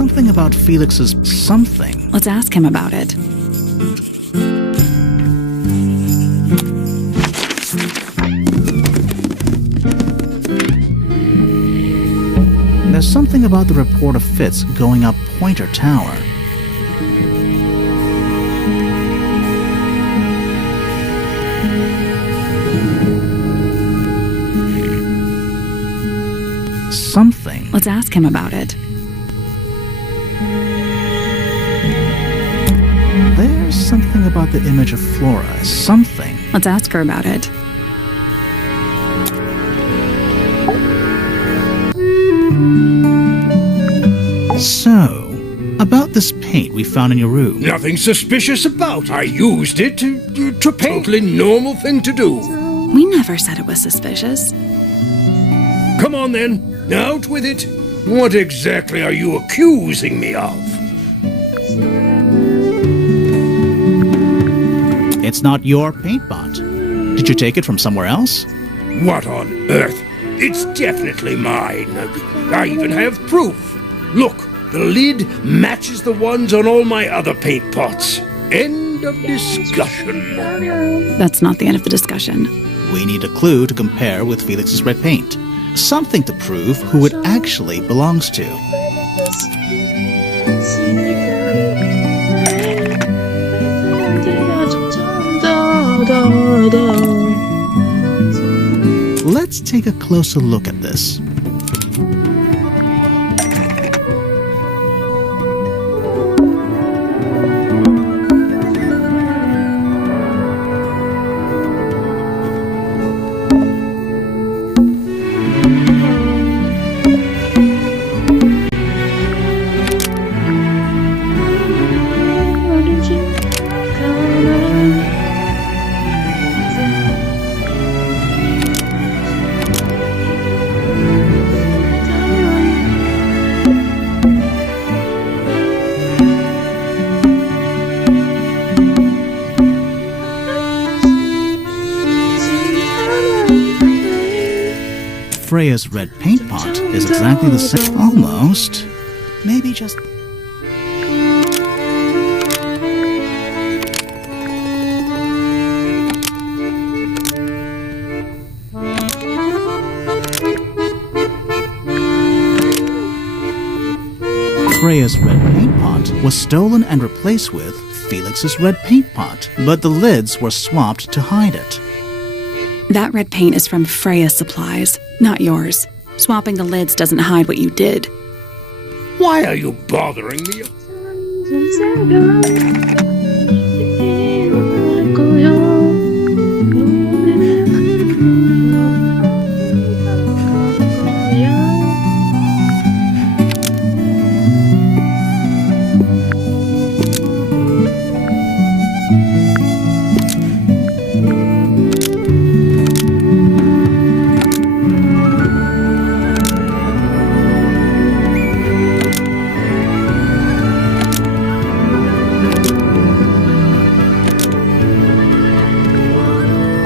something about Felix's something. Let's ask him about it. There's something about the report of Fitz going up Pointer Tower. Something. Let's ask him about it. There's something about the image of Flora. Something. Let's ask her about it. So, about this paint we found in your room. Nothing suspicious about it. I used it to paint. Totally normal thing to do. We never said it was suspicious. Come on then, out with it. What exactly are you accusing me of? It's not your paint pot. Did you take it from somewhere else? What on earth? It's definitely mine. I even have proof. Look, the lid matches the ones on all my other paint pots. End of discussion. That's not the end of the discussion. We need a clue to compare with Felix's red paint. Something to prove who it actually belongs to. Let's take a closer look at this. Freya's red paint pot is exactly the same. Almost. Maybe just... Freya's red paint pot was stolen and replaced with Felix's red paint pot, but the lids were swapped to hide it. That red paint is from Freya's supplies, not yours. Swapping the lids doesn't hide what you did. Why are you bothering me?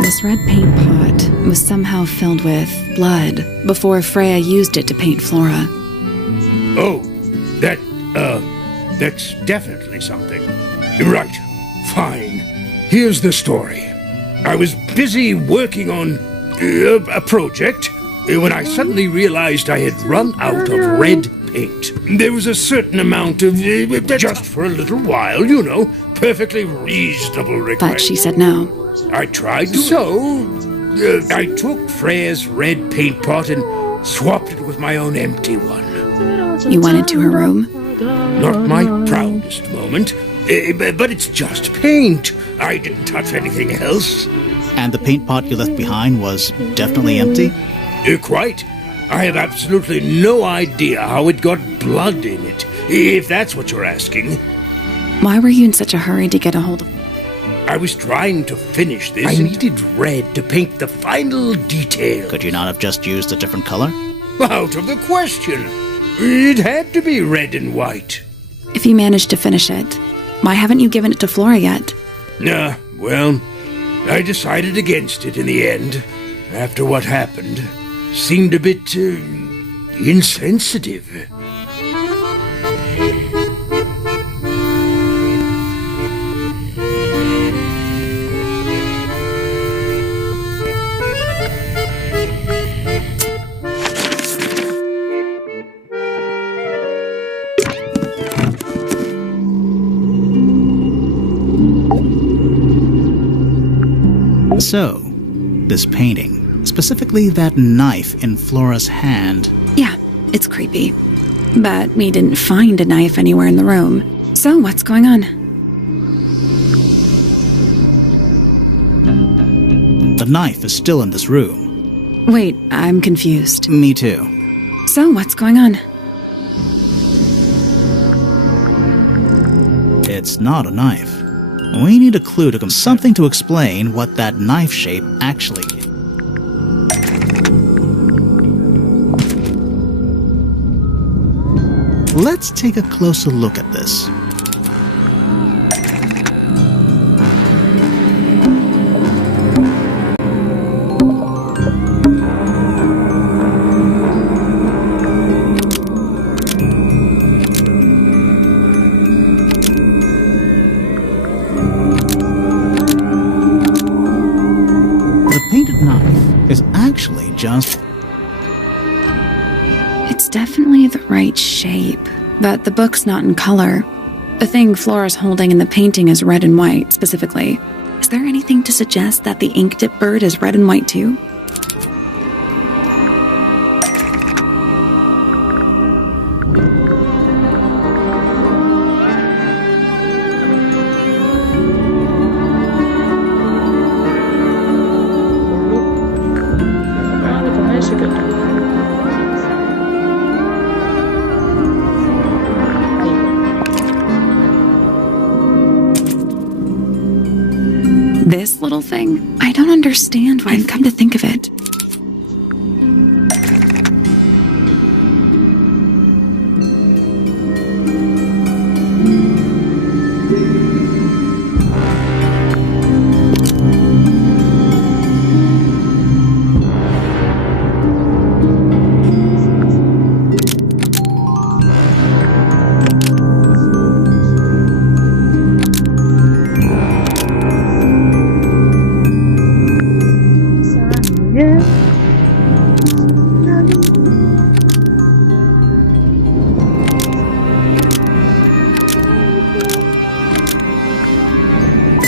This red paint pot was somehow filled with blood before Freya used it to paint Flora. Oh, that's definitely something. Right, fine. Here's the story. I was busy working on a project when I suddenly realized I had run out of red paint. There was a certain amount of, just for a little while, you know, perfectly reasonable request. But she said no. I tried to. So, I took Freya's red paint pot and swapped it with my own empty one. You went into her room? Not my proudest moment, but it's just paint. I didn't touch anything else. And the paint pot you left behind was definitely empty? Quite. I have absolutely no idea how it got blood in it, if that's what you're asking. Why were you in such a hurry to get a hold of... I was trying to finish this. I needed red to paint the final detail. Could you not have just used a different color? Out of the question. It had to be red and white. If you managed to finish it, why haven't you given it to Flora yet? Well, I decided against it in the end. After what happened, seemed a bit insensitive. So, this painting, specifically that knife in Flora's hand. Yeah, it's creepy. But we didn't find a knife anywhere in the room. So what's going on? The knife is still in this room. Wait, I'm confused. Me too. So what's going on? It's not a knife. We need a clue to something to explain what that knife shape actually is. Let's take a closer look at this. The painted knife is actually just... It's definitely the right shape, but the book's not in color. The thing Flora's holding in the painting is red and white, specifically. Is there anything to suggest that the ink dip bird is red and white too? This little thing? I don't understand why I've come to think of it.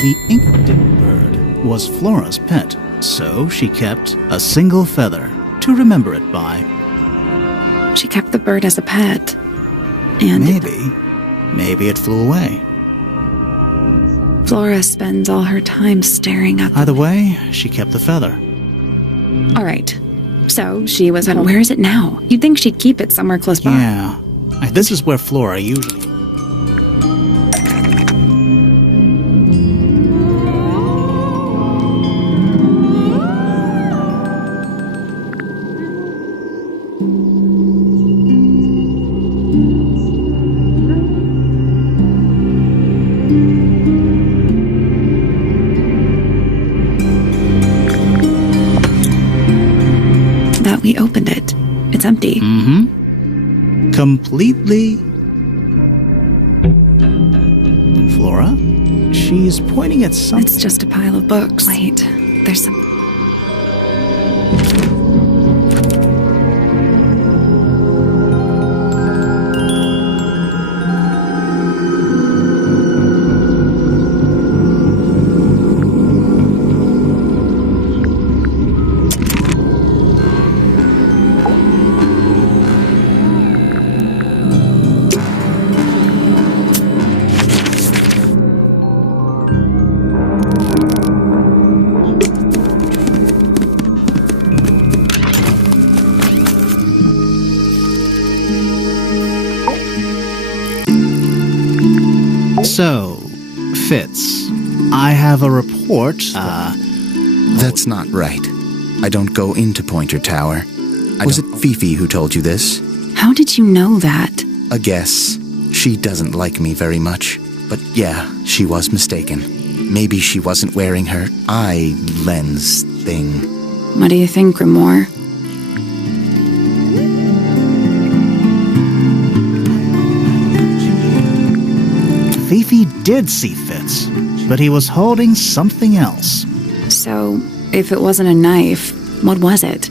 The ink-dip bird was Flora's pet, so she kept a single feather to remember it by. She kept the bird as a pet. And Maybe it flew away. Flora spends all her time staring up. Either way, she kept the feather. All right. So she was home. Where is it now? You'd think she'd keep it somewhere close by. Yeah. This is where Flora usually... That we opened it. It's empty. Mm-hmm. Completely... Flora? She's pointing at something. It's just a pile of books. Wait, there's some... So, Fitz, I have a report. That's not right. I don't go into Pointer Tower. Was it Fifi who told you this? How did you know that? A guess. She doesn't like me very much. But yeah, she was mistaken. Maybe she wasn't wearing her eye lens thing. What do you think, Grimoire? Fifi did see Fitz, but he was holding something else. So, if it wasn't a knife, what was it?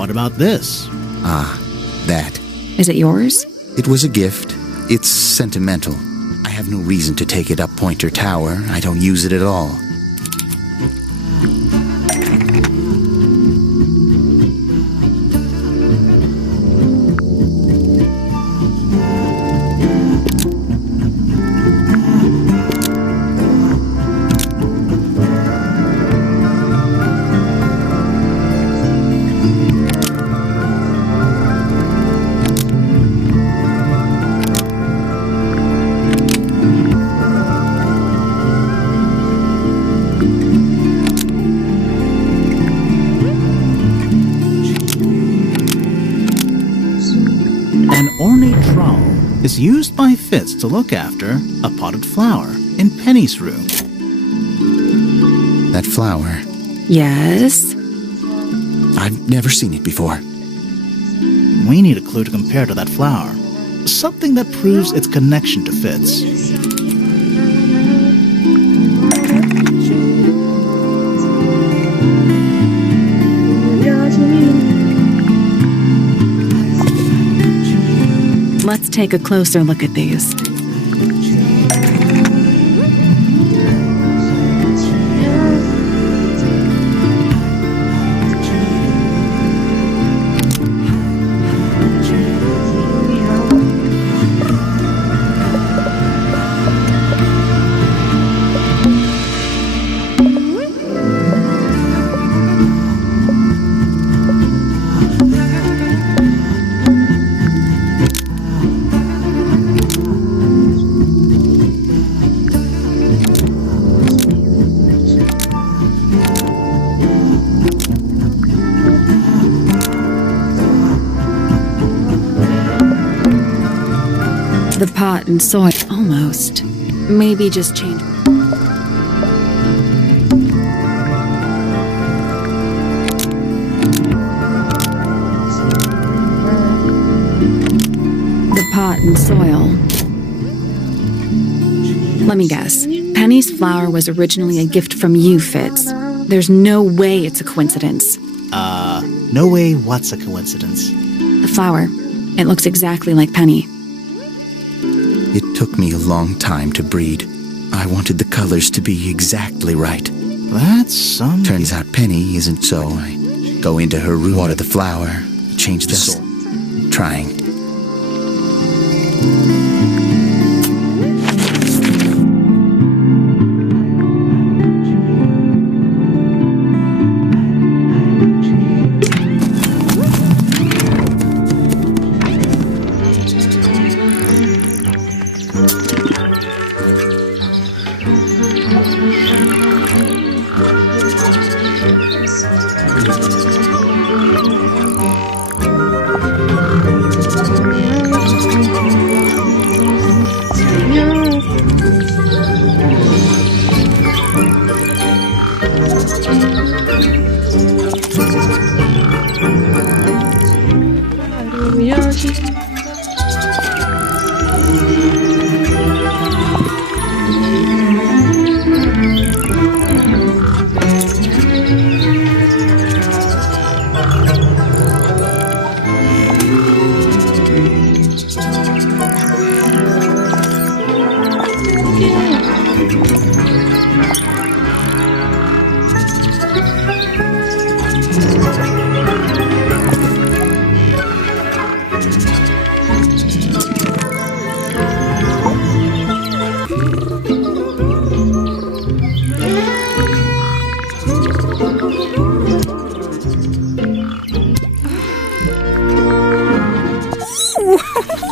What about this? Ah, that. Is it yours? It was a gift. It's sentimental. I have no reason to take it up Pointer Tower. I don't use it at all. An ornate trowel is used by Fitz to look after a potted flower in Penny's room. That flower. Yes. I've never seen it before. We need a clue to compare to that flower. Something that proves its connection to Fitz. Let's take a closer look at these. The pot and soil, almost. Maybe just change. The pot and soil. Let me guess. Penny's flower was originally a gift from you, Fitz. There's no way it's a coincidence. No way what's a coincidence. The flower. It looks exactly like Penny. It took me a long time to breed. I wanted the colors to be exactly right. That's some... Turns out Penny isn't, so I go into her room, water the flower, change the soil. Trying.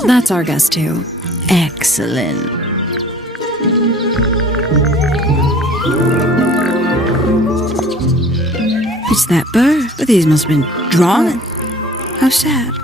That's our guest too. Excellent. It's that bird, but these must have been drawn. How sad.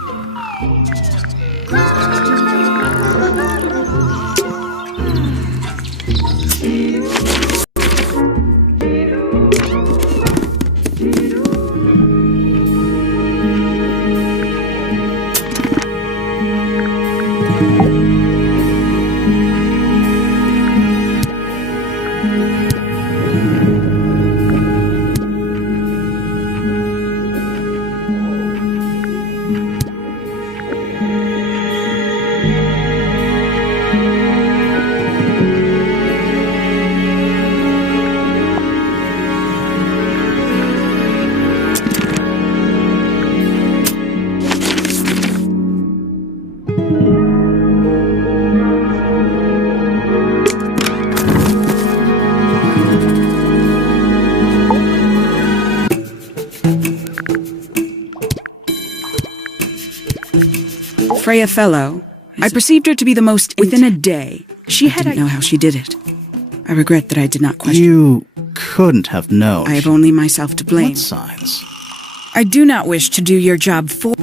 Freya Fellow. I perceived her to be the most within a day. I didn't know how she did it. I regret that I did not question. You couldn't have known. I have only myself to blame. What signs? I do not wish to do your job for...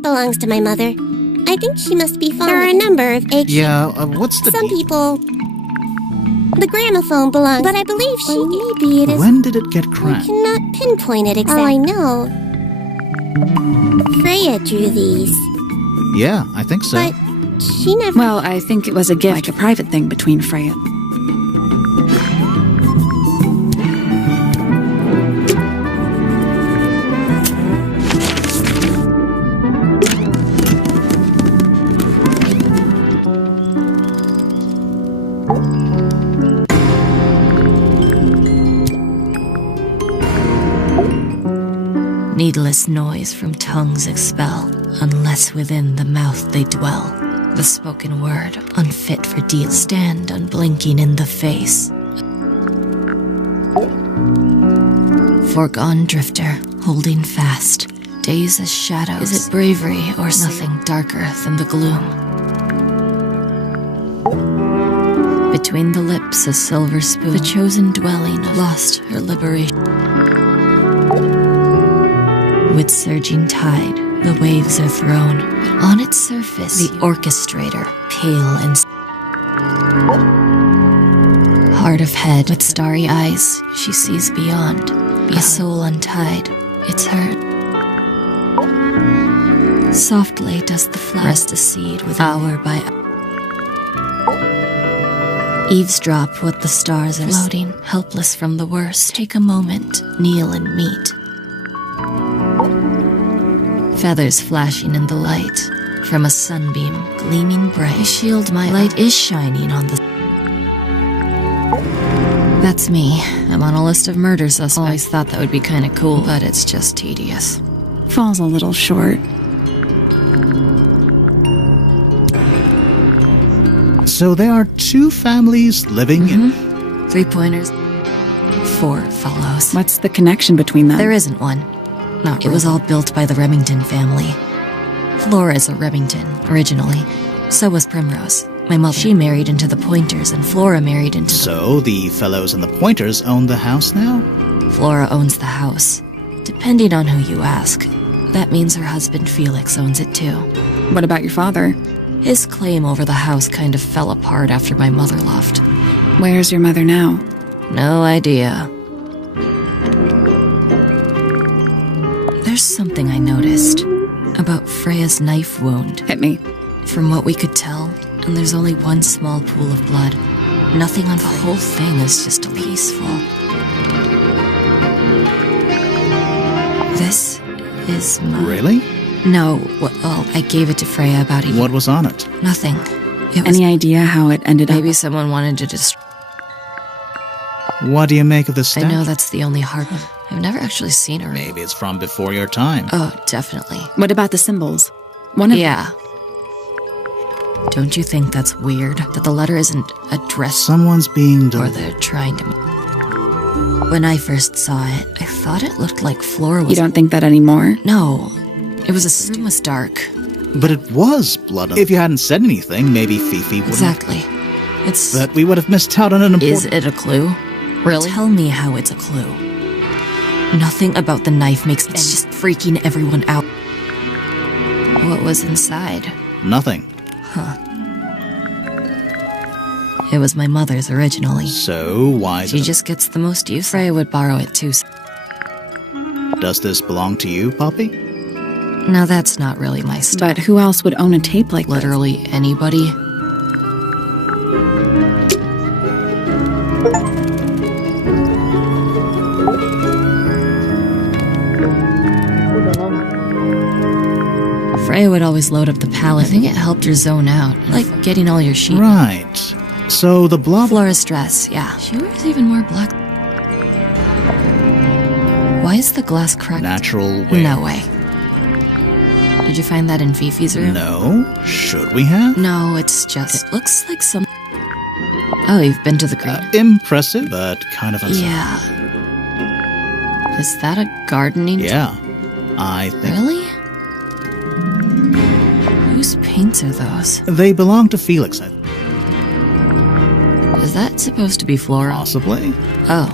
Belongs to my mother. I think she must be fond. There are a number of eggs. Yeah, what's the... Some people... The gramophone belongs, but I believe she... Maybe it is... When did it get I cracked? cannot pinpoint it exactly. All I know... Freya drew these. Yeah, I think so. But she never... Well, I think it was a gift, like a private thing between Freya. Needless noise from tongues expel, unless within the mouth they dwell. The spoken word, unfit for deed, stand unblinking in the face. Foregone drifter, holding fast, days as shadows. Is it bravery or nothing darker than the gloom? Between the lips a silver spoon, the chosen dwelling lost her liberation. With surging tide, the waves are thrown. On its surface, the orchestrator, pale and hard of head, with starry eyes, she sees beyond. A soul untied, it's hurt. Softly does the flower rest a seed with hour by hour. Eavesdrop what the stars are floating, helpless from the worst. Take a moment, kneel and meet. Feathers flashing in the light, from a sunbeam gleaming bright. I shield my light is shining on the... That's me. I'm on a list of murder suspects. Always thought that would be kinda cool, but it's just tedious. Falls a little short. So there are two families living in... 3 pointers, 4 fellows. What's the connection between them? There isn't one. Not really. It was all built by the Remington family. Flora is a Remington, originally. So was Primrose, my mother. She married into the Pointers, and Flora married into So the fellows and the Pointers own the house now? Flora owns the house. Depending on who you ask. That means her husband Felix owns it too. What about your father? His claim over the house kind of fell apart after my mother left. Where's your mother now? No idea. There's something I noticed about Freya's knife wound. Hit me. From what we could tell, and there's only one small pool of blood. Nothing on the whole thing is just peaceful. This is my... Really? No, well, I gave it to Freya about a year. What was on it? Nothing. It was... Any idea how it ended up? Maybe someone wanted to destroy... What do you make of this I statue? know that's the only hard one. I've never actually seen her. Maybe it's from before your time. Oh, definitely. What about the symbols? One of Yeah. Don't you think that's weird? That the letter isn't addressed... Someone's being... Or they're trying to... When I first saw it, I thought it looked like Flora was... You don't think that anymore? No. It was room was dark. But it was blood on... If you hadn't said anything, maybe Fifi wouldn't... Exactly. It's... But we would have missed out on an important... Is it a clue? Really? Tell me how it's a clue. Nothing about the knife makes... It's just freaking everyone out. What was inside? Nothing. Huh. It was my mother's originally. So, why... She just gets the most use. Freya would borrow it too. Does this belong to you, Poppy? Now that's not really my stuff. But who else would own a tape like Literally anybody. Freya would always load up the palette. I think it helped her zone out, like getting all your sheep. Right. So the blob... Flora's dress, yeah. She wears even more black. Why is the glass cracked? Natural way. No way. Did you find that in Fifi's room? No. Should we have? No, it's just... It looks like some... Oh, you've been to the green. Impressive, but kind of unsafe. Yeah. Is that a gardening... Yeah. I think... Really? Whose paints are those? They belong to Felix, I think. Is that supposed to be Flora? Possibly. Oh.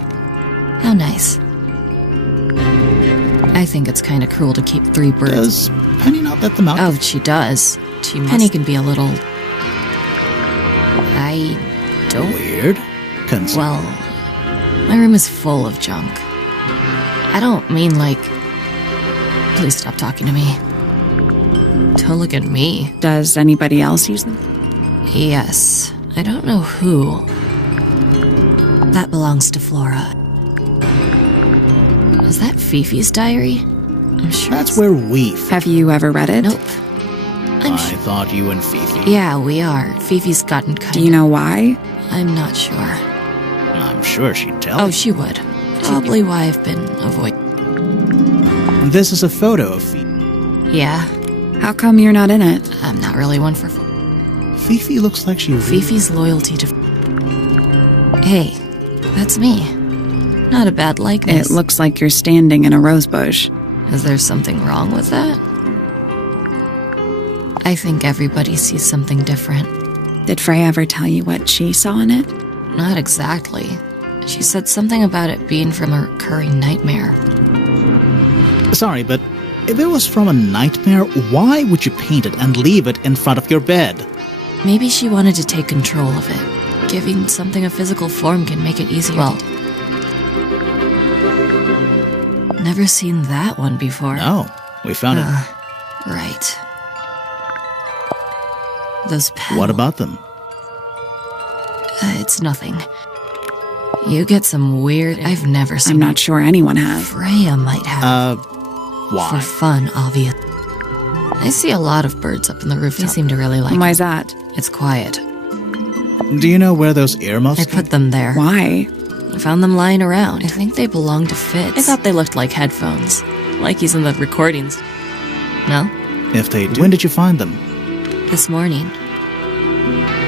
How nice. I think it's kind of cruel to keep 3 birds. Does Penny not let them out? Oh, she does. Penny can be a little... I don't... Weird. Well, my room is full of junk. I don't mean like... Please stop talking to me. Don't look at me. Does anybody else use them? Yes. I don't know who. That belongs to Flora. Is that Fifi's diary? I'm sure That's where we... Have you ever read it? Nope. I thought you and Fifi... Yeah, we are. Fifi's gotten kind of... Do you know why? I'm not sure. I'm sure she'd tell Oh, you. she would. Probably why I've been avoiding... This is a photo of Fifi. Yeah, How come you're not in it? I'm not really one for... Fifi looks like she... Fifi's loyalty to... Hey, that's me. Not a bad likeness. It looks like you're standing in a rose bush. Is there something wrong with that? I think everybody sees something different. Did Freya ever tell you what she saw in it? Not exactly. She said something about it being from a recurring nightmare. Sorry, but if it was from a nightmare, why would you paint it and leave it in front of your bed? Maybe she wanted to take control of it. Giving something a physical form can make it easier. Well, never seen that one before. No, we found it. Right. Those petals. What about them? It's nothing. You get some weird... I've never seen... I'm not sure anyone has. Freya might have. Why? For fun, obvious. I see a lot of birds up in the roof. They seem to really like Why's that? It's quiet. Do you know where those earmuffs I put them there. Why? I found them lying around. I think they belong to Fitz. I thought they looked like headphones. Like he's in the recordings. No? If they do. When did you find them? This morning.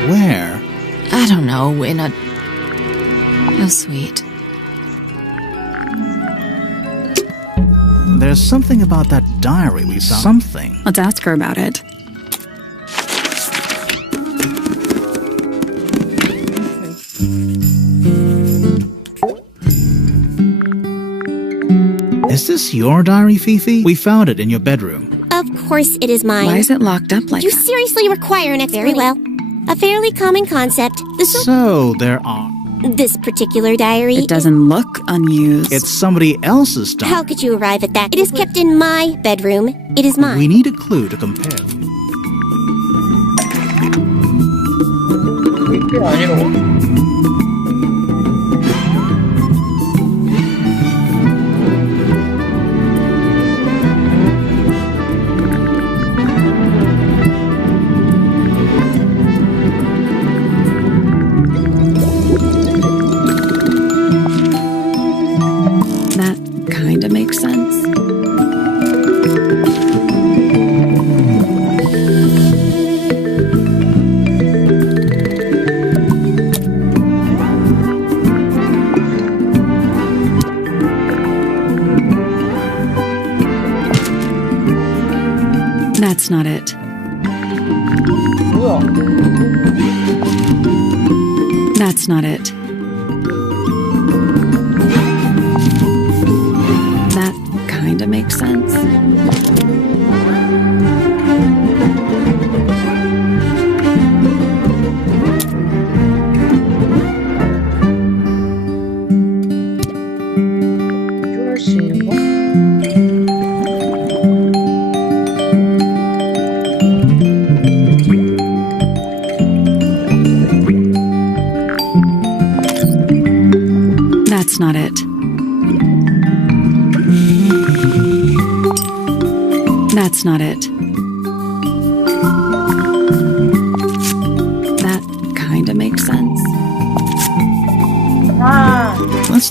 Where? I don't know, in a... How sweet. There's something about that diary we found. Something. Let's ask her about it. Is this your diary, Fifi? We found it in your bedroom. Of course it is mine. Why is it locked up like You that? seriously require an explanation. Very well. A fairly common concept. So there are... This particular diary... It doesn't look unused. It's somebody else's diary. How could you arrive at that? It is kept in my bedroom. It is mine. We need a clue to compare. That kind of makes sense. That's not it. That's not it. That kind of makes sense. That's not it. That's not it.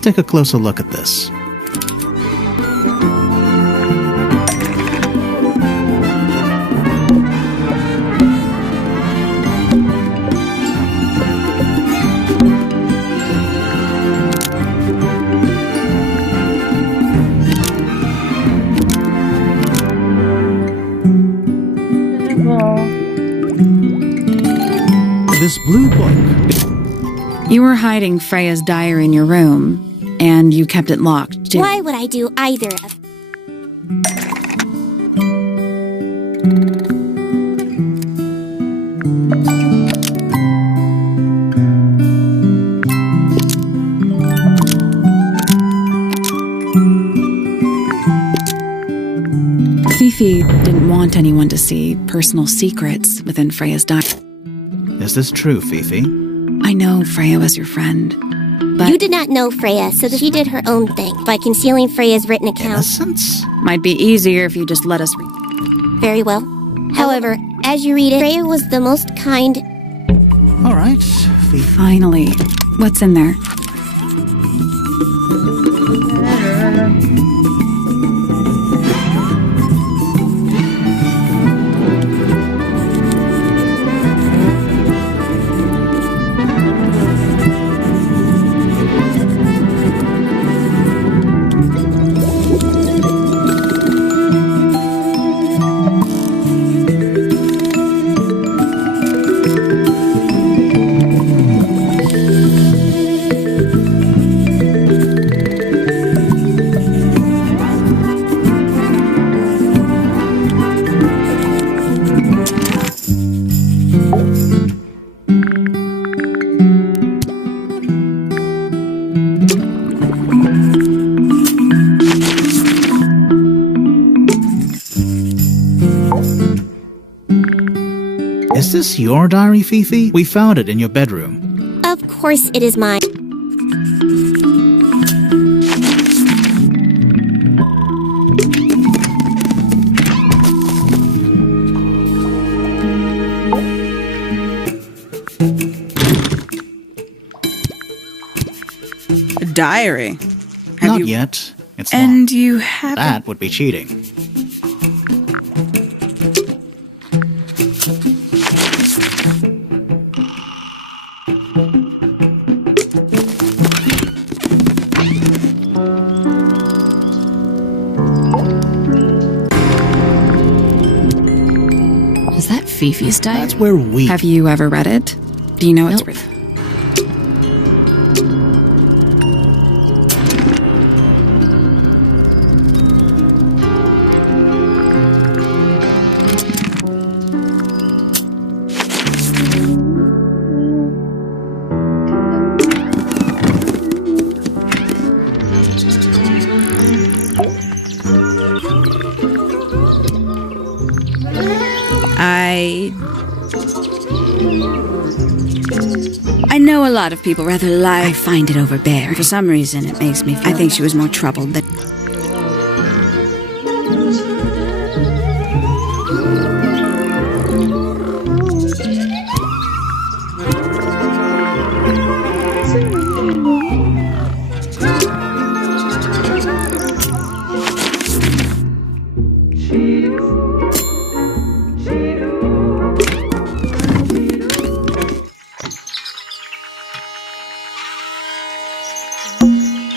take a closer look at this. This blue book. You were hiding Freya's diary in your room, and you kept it locked, too. Why would I do either of... Fifi didn't want anyone to see personal secrets within Freya's diary. Is this true, Fifi? I know Freya was your friend, but... You did not know Freya, so that she did her own thing by concealing Freya's written account. Innocence? Might be easier if you just let us read. Very well. However, as you read it, Freya was the most kind... All right, Fifi. Finally. What's in there? Is this your diary, Fifi? We found it in your bedroom. Of course it is mine. A diary? Not yet. It's And locked. you haven't... That would be cheating. Is that Fifi's diary? That's where we... Have you ever read it? Do you know it's Nope. written? I know a lot of people rather lie. I find it overbearing. For some reason, it makes me feel... I think she was more troubled than...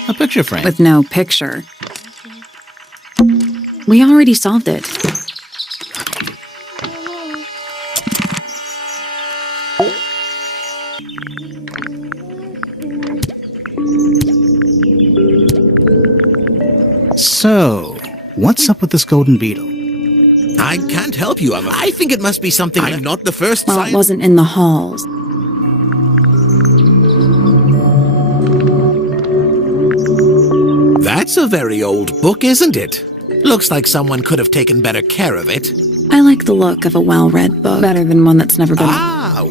A picture frame. With no picture. We already solved it. So, what's up with this golden beetle? I can't help you. I think it must be something. I'm not the first Well, it scientist. wasn't in the halls. That's a very old book, isn't it? Looks like someone could have taken better care of it. I like the look of a well-read book better than one that's never been... Ah!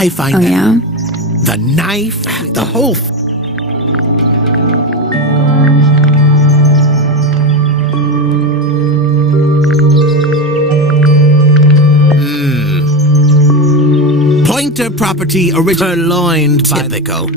I find Oh, that yeah? the knife, the whole... Character, property, original. Purloined. Typical.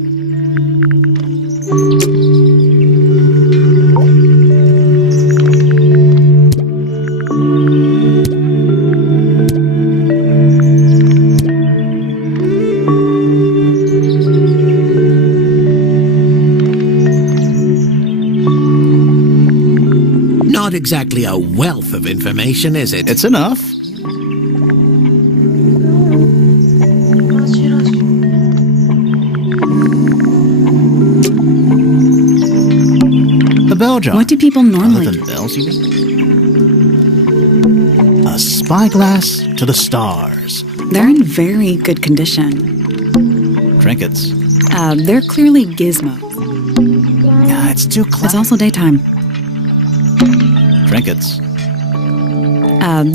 Not exactly a wealth of information, is it? It's enough. A bell jar. What do people normally Other than bells, you mean? A spyglass to the stars. They're in very good condition. Trinkets. They're clearly gizmos. Yeah, it's too It's close. also daytime. Trinkets.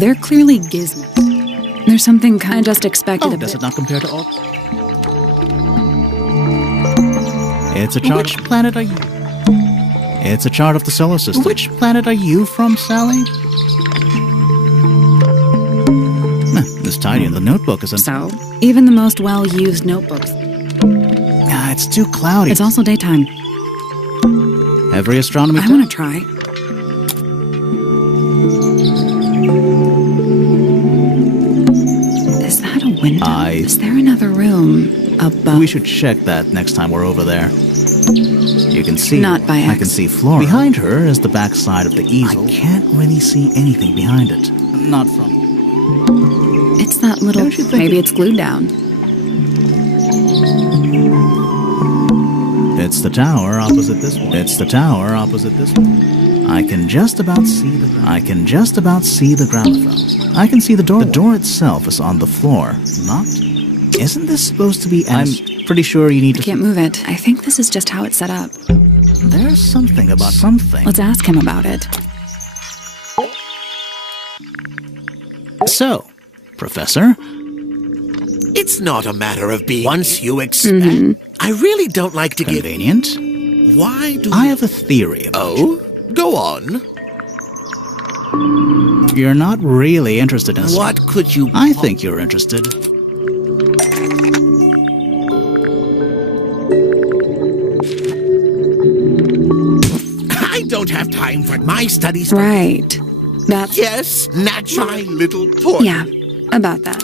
They're clearly gizmos. There's something I just expected a Does bit. it not compare to all? It's a chart. Which planet are you? It's a chart of the solar system. Which planet are you from, Sally? This tidy in the notebook isn't. So, even the most well-used notebooks. It's too cloudy. It's also daytime. Every astronomy. I want to try. Is that a window? Is there another room above? We should check that next time we're over there. You can see. Not by I can see Flora. Behind her is the back side of the easel. I can't really see anything behind it. Not from. It's that little. Don't you think Maybe it's glued down. It's the tower opposite this one. It's the tower opposite this one. I can just about see the. I can just about see the gramophone. I can see the door. The door itself is on the floor. Not. Isn't this supposed to be? I'm pretty sure you need to. Can't move it. I think this is just how it's set up. There's something about something. Let's ask him about it. So, Professor. It's not a matter of being. Once you expect. I really don't like to give. Convenient. Why do I have a theory about Oh? Go on. You're not really interested in. What could you. I think you're interested. I don't have time for my studies. Right. That's. Yes, natural. My little toy. Yeah, about that.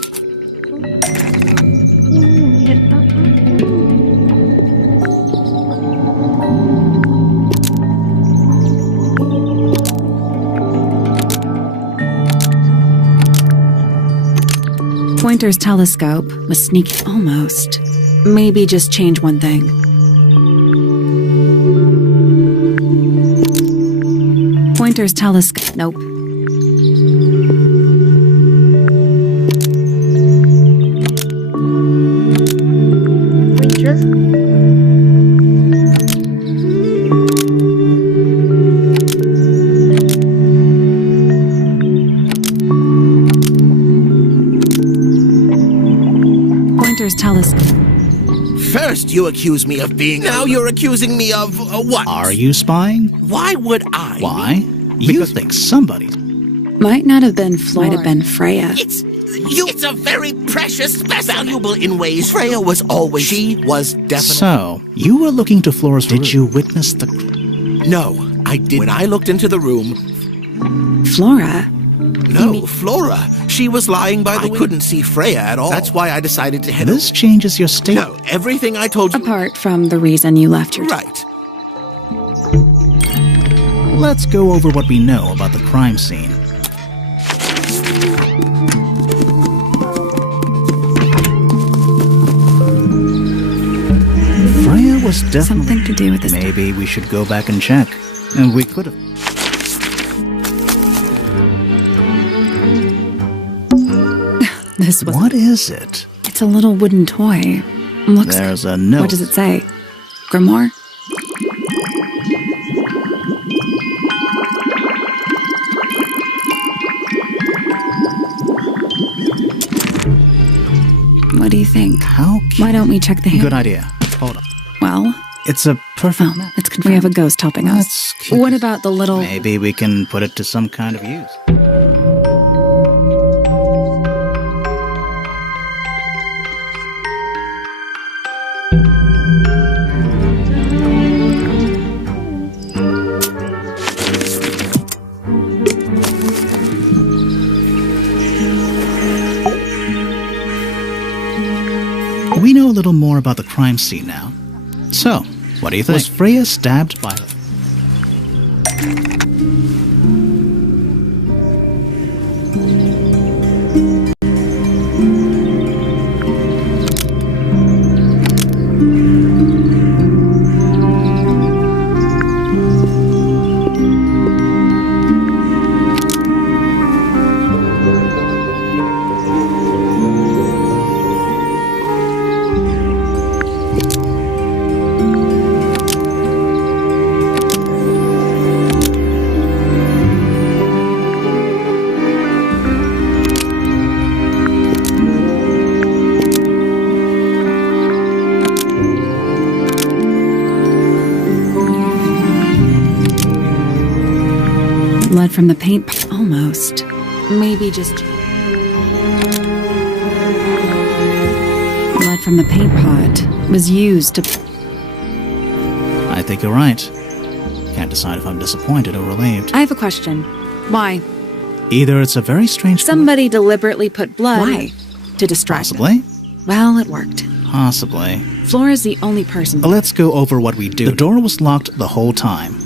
Pointer's telescope was sneaky. Almost. Maybe just change one thing. Pointer's telescope. Nope. Pointer's telescope. First you accuse me of being. Now you're accusing me of what? Are you spying? Why would I? Why? You think somebody. Might not have been Flora. Might have been Freya. It's a very precious specimen. Valuable in ways. Freya was always. She was definitely. So, you were looking to Flora's room. Did you witness the. No, I did. When I looked into the room. Flora? No, Flora. She was lying by the window. I couldn't see Freya at all. That's why I decided to head This changes your state. No, everything I told you. Apart from the reason you left your. Right. Let's go over what we know about the crime scene. Freya was definitely. Something to do with this. Maybe we should go back and check. And we could have. This was. What is it? It's a little wooden toy. Looks. There's a note. What does it say? Grimoire? What do you think? How Why don't we check the hand? Good idea. Hold on. Well, It's a perfect. oh, it's confirmed. We have a ghost helping us. Let's keep What it- about the little? Maybe we can put it to some kind of use. We know a little more about the crime scene now. So, what do you think? Was Freya stabbed by... Blood from the paint pot. Almost. Maybe just... Blood from the paint pot was used to... I think you're right. Can't decide if I'm disappointed or relieved. I have a question. Why? Either it's a very strange... Somebody deliberately put blood... Why? To distract Possibly. them. Well, it worked. Possibly. Flora's the only person... Let's go over what we do. The door was locked the whole time.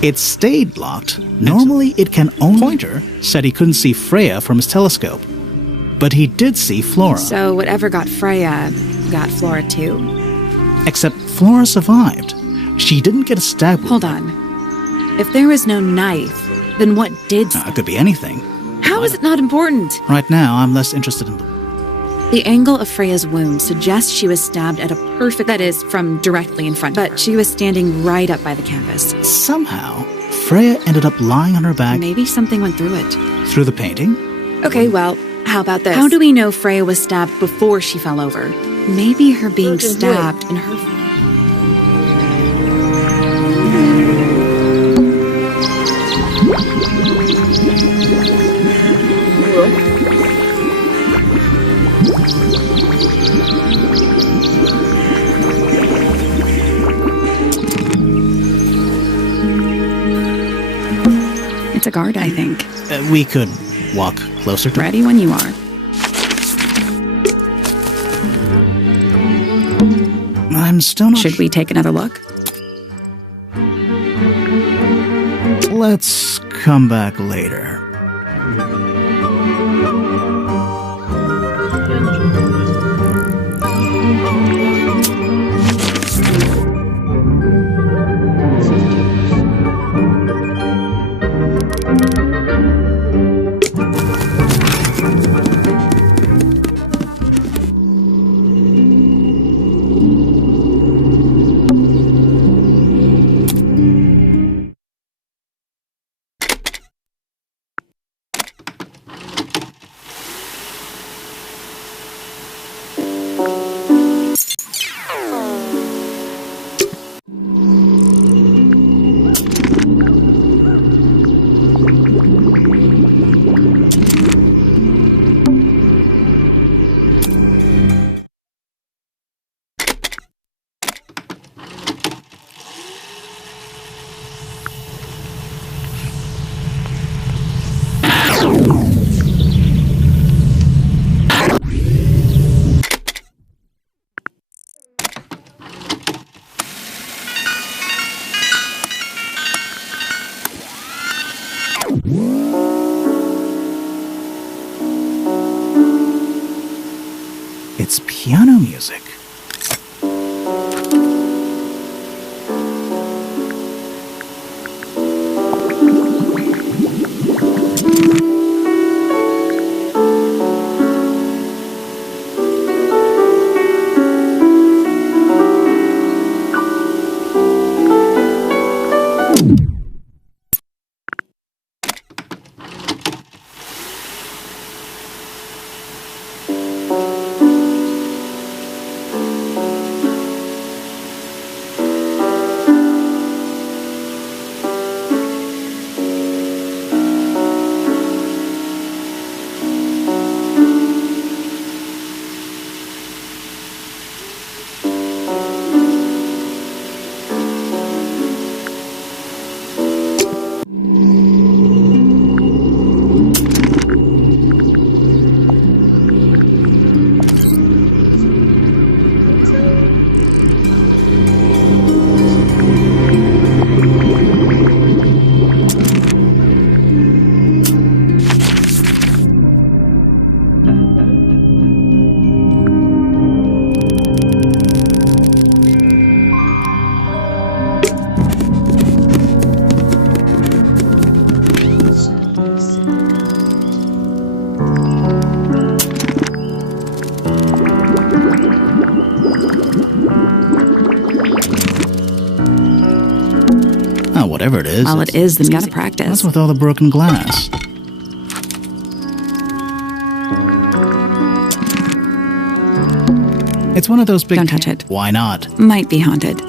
It stayed locked. Normally, it can only... Pointer said he couldn't see Freya from his telescope. But he did see Flora. So whatever got Freya, got Flora too? Except Flora survived. She didn't get a stab wound. Hold on. If there was no knife, then what did... It could be anything. How is it not important? Right now, I'm less interested in... The angle of Freya's wound suggests she was stabbed at a perfect... That is, from directly in front. But she was standing right up by the canvas. Somehow, Freya ended up lying on her back... Maybe something went through it. Through the painting? Okay, well, how about this? How do we know Freya was stabbed before she fell over? Maybe her being stabbed in her... It's a guard, I think. We could walk closer to... Ready when you are. I'm still not... Should we take another look? Let's come back later. It's piano music. Whatever it is. Well, it is, then you gotta practice. What's with all the broken glass? It's one of those big... Don't touch it. Why not? Might be haunted.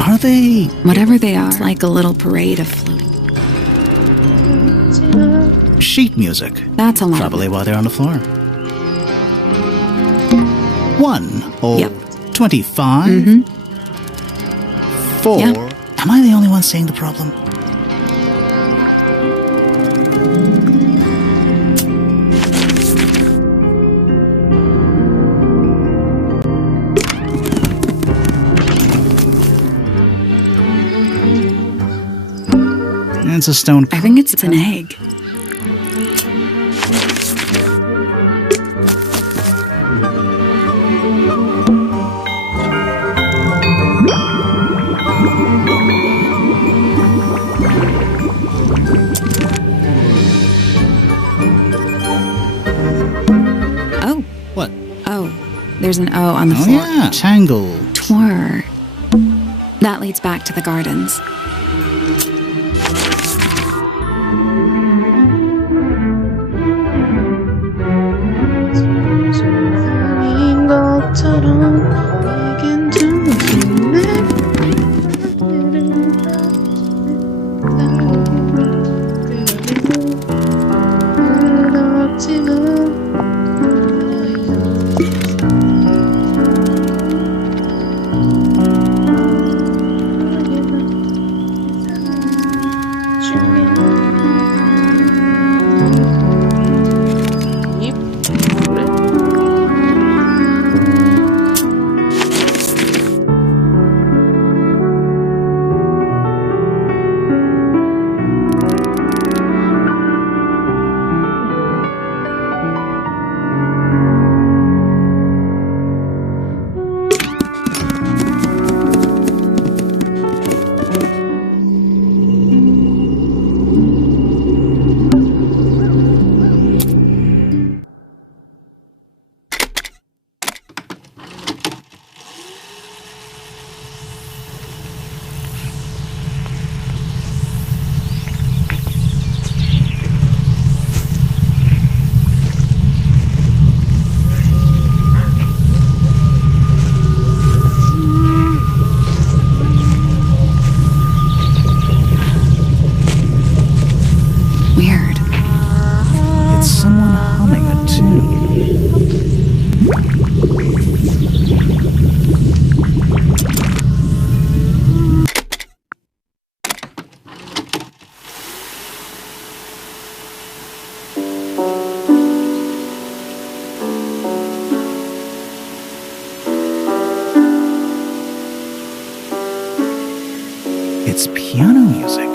Are they... Whatever they are, it's like a little parade of floating. sheet music? That's a lot. Probably while they're on the floor. 1 old. Yep. 25. 4. Yeah. Am I the only one seeing the problem? It's a stone. I think it's an egg. Oh. What? Oh. There's an O on the Oh, floor. yeah. Tangle. Twir. That leads back to the gardens. It's piano music.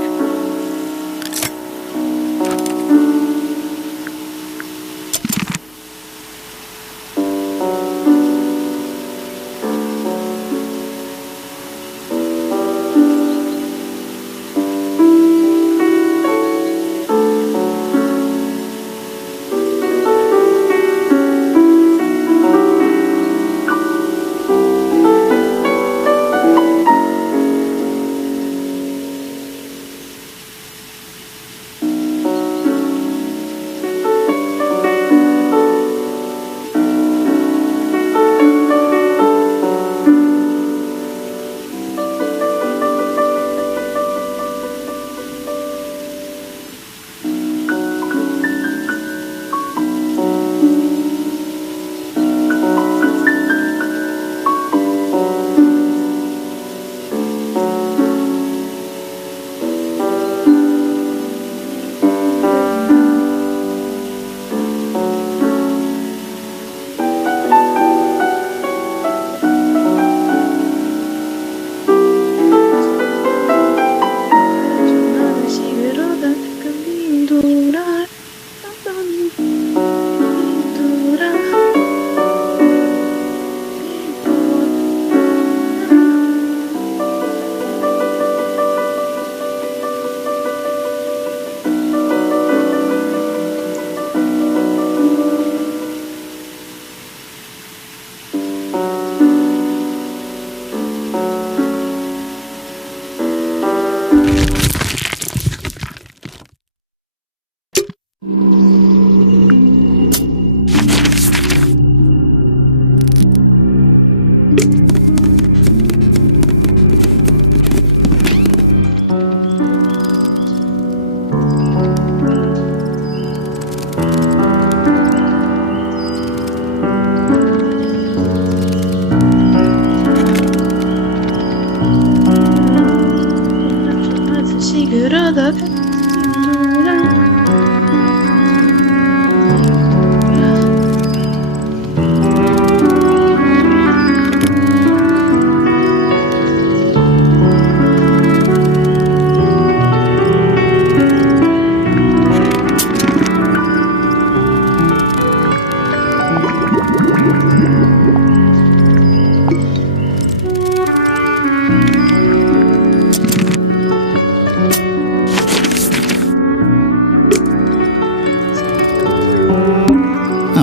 그러다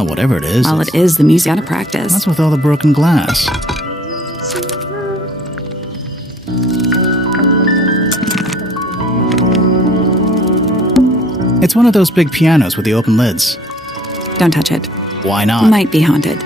Whatever it is. Well, it is the music. Gotta practice. What's with all the broken glass? It's one of those big pianos with the open lids. Don't touch it. Why not? Might be haunted.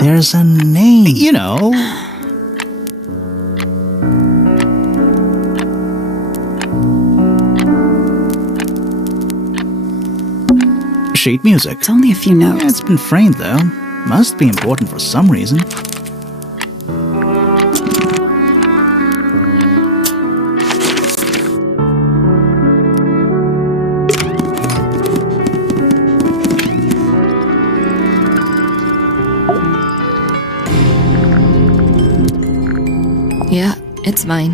There's a name. You know. Sheet music. It's only a few notes. Yeah, it's been framed, though. Must be important for some reason. Yeah, it's mine.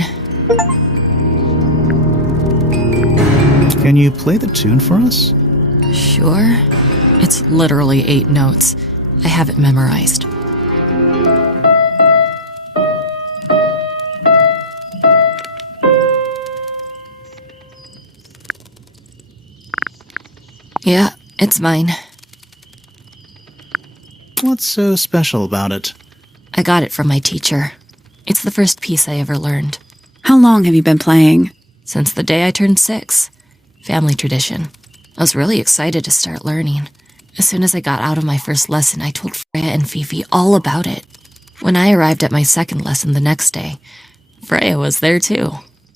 Can you play the tune for us? Sure. It's literally 8 notes. I have it memorized. Yeah, it's mine. What's so special about it? I got it from my teacher. It's the first piece I ever learned. How long have you been playing? Since the day I turned 6. Family tradition. I was really excited to start learning. As soon as I got out of my first lesson, I told Freya and Fifi all about it. When I arrived at my second lesson the next day, Freya was there too.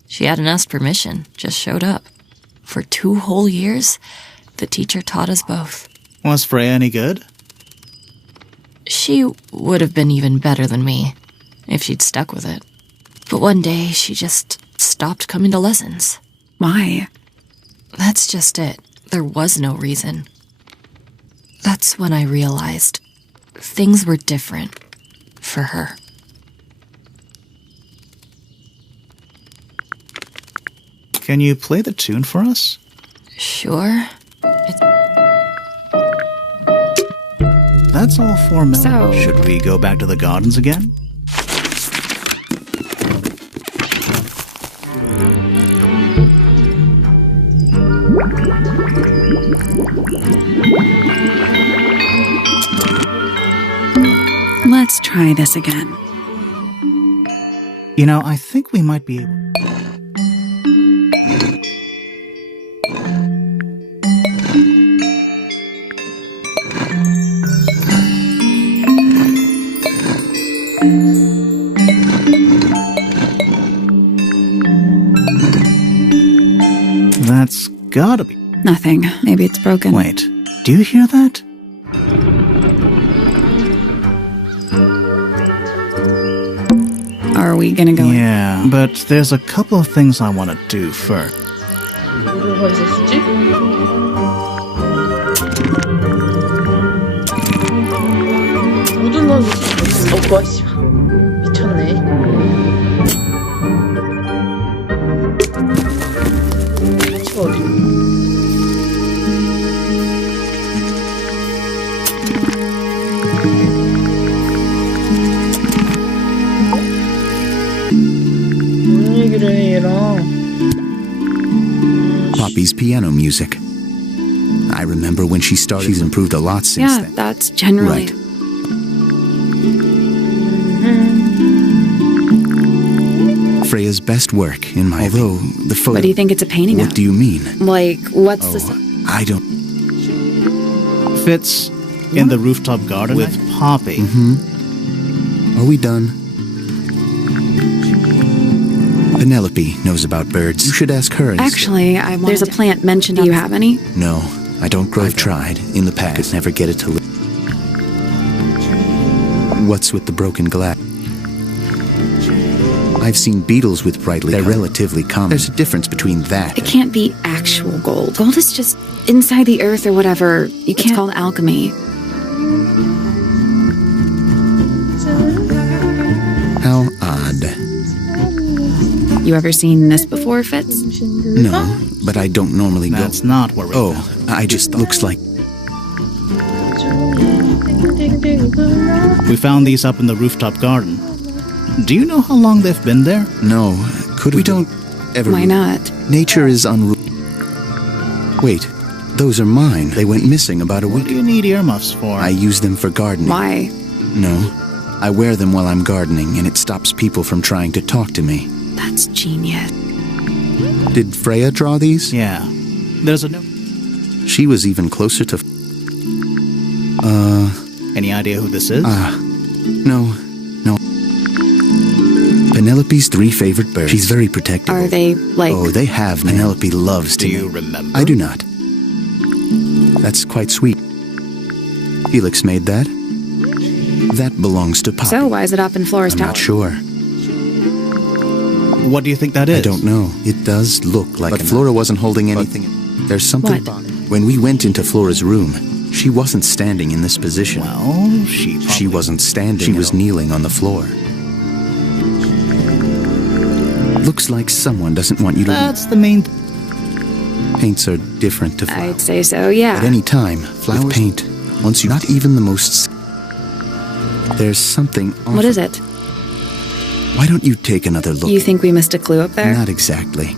She hadn't asked permission, just showed up. For 2 whole years, the teacher taught us both. Was Freya any good? She would have been even better than me, if she'd stuck with it. But one day, she just stopped coming to lessons. Why? That's just it. There was no reason. That's when I realized things were different for her. Can you play the tune for us? Sure. That's all 4 minutes. So- Should we go back to the gardens again? Let's try this again. You know, I think we might be able... That's gotta be... Nothing. Maybe it's broken. Wait, do you hear that? Are we gonna go in? Yeah, but there's a couple of things I want to do first. 뭐가 있었지? 모든 건 와, 씨. 미쳤네. 치가 어디? 뭔 얘기를 해 얘랑? Poppy's piano music. I remember when she started. She's improved a lot since Yeah, then. that's generally... Right. Freya's best work, in my opinion. Although the photo... What do you think it's a painting of? What do you mean? Like, what's the... I don't... Fits in the rooftop garden with Poppy. Are we done? Penelope knows about birds. You should ask her. Actually, there's a plant mentioned. Do you have any? No, I don't grow. I've tried in the past. Could never get it to live. What's with the broken glass? I've seen beetles with brightly. They're relatively common. There's a difference between that. It can't be actual gold. Gold is just inside the earth or whatever. You can't. It's called alchemy. How odd. You ever seen this before, Fitz? No, but I don't normally go. That's not where we're I just looks like... We found these up in the rooftop garden. Do you know how long they've been there? No, we don't ever... Why not? Nature is Wait, those are mine. They went missing about a week. What do you need earmuffs for? I use them for gardening. Why? No, I wear them while I'm gardening, and it stops people from trying to talk to me. That's genius. Did Freya draw these? Yeah. There's a note. She was even closer to... Any idea who this is? No. Penelope's 3 favorite birds. She's very protective. Are they, like... Oh, they have. Penelope loves to... Do you remember? I do not. That's quite sweet. Felix made that. That belongs to Poppy. So why is it up in Flora's tower? I'm not sure. What do you think that is? I don't know. It does look like... But Flora wasn't holding anything. There's something... What? When we went into Flora's room, she wasn't standing in this position. Well, she wasn't standing. She was kneeling on the floor. Looks like someone doesn't want you to... That's the main... Paints are different to flowers. I'd say so, yeah. At any time, flowers paint. Once you... Not even the most... There's something... What is it? Why don't you take another look? You think we missed a clue up there? Not exactly.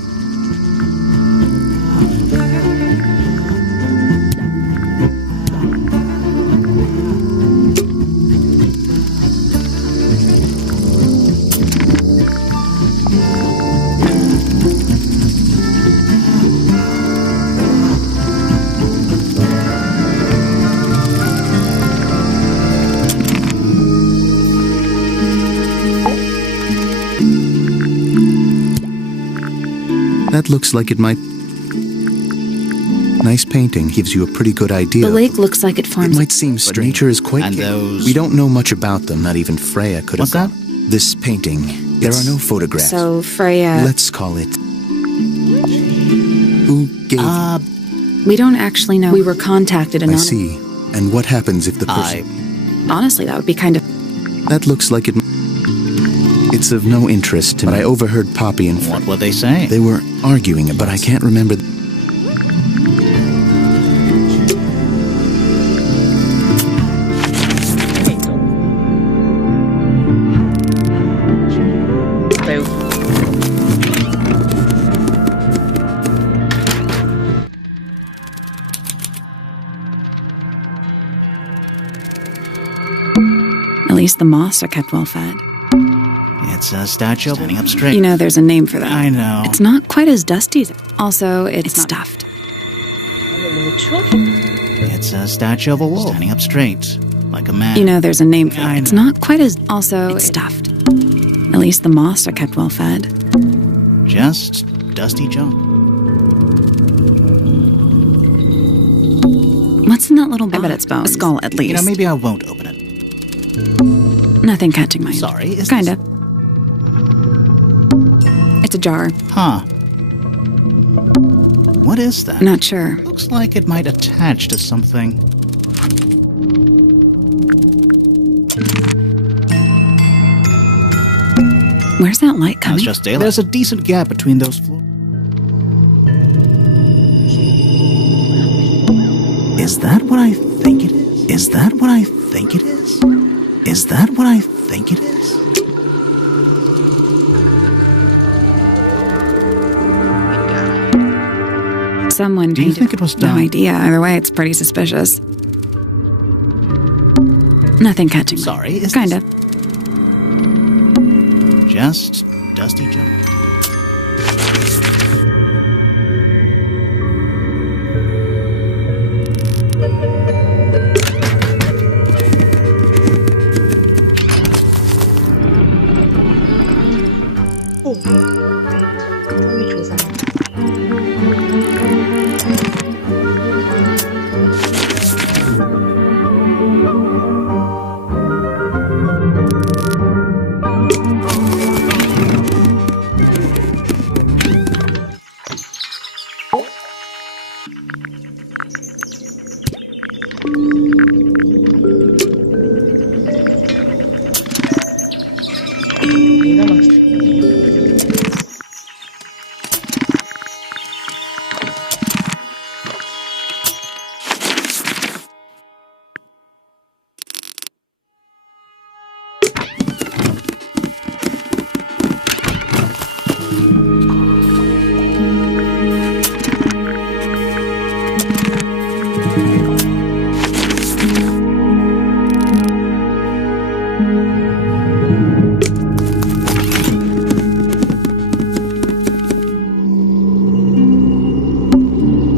That looks like it might... Nice painting. Gives you a pretty good idea. The lake looks like it forms... It might seem strange. Nature is quite... And those... We don't know much about them. Not even Freya could have... What's that? This painting. There are no photographs. So, Freya... Let's call it... Who gave... We don't actually know. We were contacted I see. And what happens if the person... Honestly, that would be kind of... That looks like it... It's of no interest to me. But I overheard Poppy and... What were they saying? They were arguing, but I can't remember... At least the moths are kept well fed. It's a statue standing up straight. You know, there's a name for that. I know. It's not quite as dusty as... Also, it's stuffed. It's a statue of a wolf standing up straight, like a man. You know, there's a name for that. I It's know. not quite as... Also, it's stuffed. At least the moths are kept well fed. Just dusty junk. What's in that little box? I bet it's bones. A skull, at least. You know, maybe I won't open it. Nothing catching my... Sorry, is Kinda. It's a jar. Huh. What is that? Not sure. Looks like it might attach to something. Where's that light coming? It's just daylight. There's a decent gap between those floors. Is that what I think it is? Is that what I think it is? Is that what I think it is? Someone Do you painted... think it was done? No idea. Either way, it's pretty suspicious. Nothing catching. Sorry, is Kinda. Just dusty junk. 세상.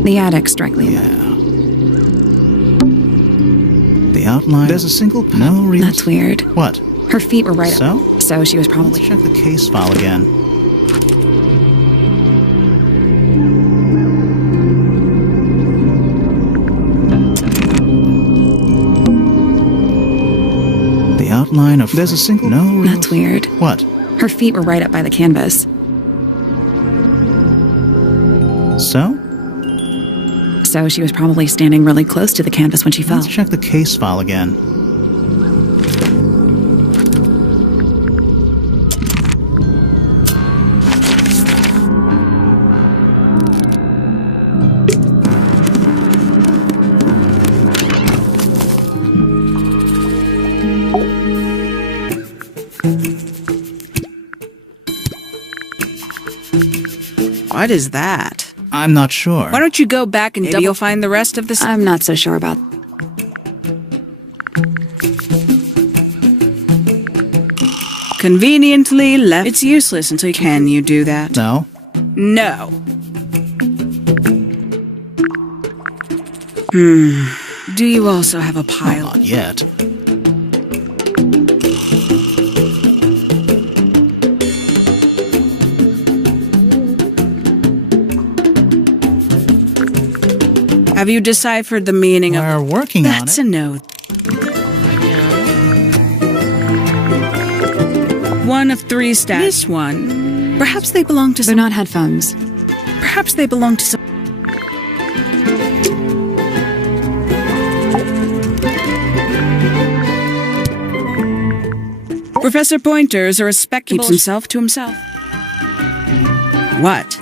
The attic's directly Yeah. The outline. There's a single. No real. That's weird. What? Her feet were right So? up. So she was Let's probably... check the case file again. The outline of. There's a single. No real. That's weird. What? Her feet were right up by the canvas. So? So she was probably standing really close to the canvas when she fell. Let's check the case file again. What is that? I'm not sure. Why don't you go back and maybe you'll find the rest of this? I'm not so sure about... Conveniently left. It's useless until you... Can you do that? No. No. Do you also have a pile? Not yet. Have you deciphered the meaning of... We're working on That's it. a no. One of three stats. This one. Perhaps they belong to They're not headphones. Perhaps they belong to some... Professor Pointer's a respect keeps himself to himself. What?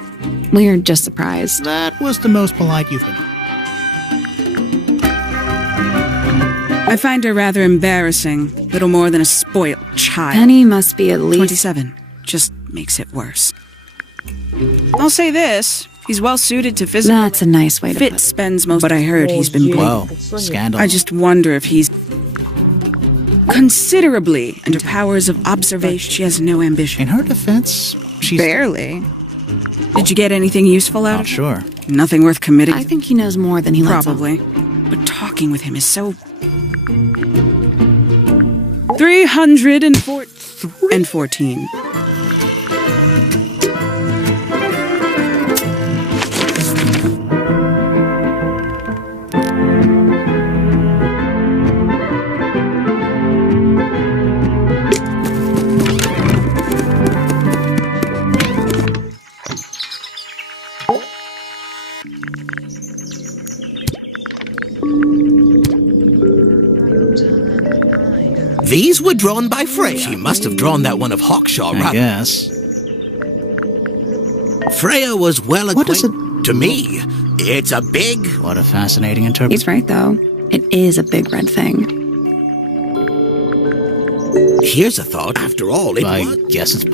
We're just surprised. That was the most polite you've been. I find her rather embarrassing. Little more than a spoiled child. Penny must be at least... 27. Just makes it worse. I'll say this. He's well suited to physical... That's a nice way to put Fitz it. spends most... But I heard he's been... Whoa. Scandal. I just wonder if he's... Considerably under powers of observation. She has no ambition. In her defense, she's Barely. Did you get anything useful out not of it? sure. Nothing worth committing. I think he knows more than he lets on. Probably. But talking with him is so... 314. These were drawn by Freya. She must have drawn that one of Hawkshaw, I right? guess. Freya was well What acquainted. does it... To me, it's a big... What a fascinating interpretation. He's right, though. It is a big red thing. Here's a thought. After all, it I was... guess it's...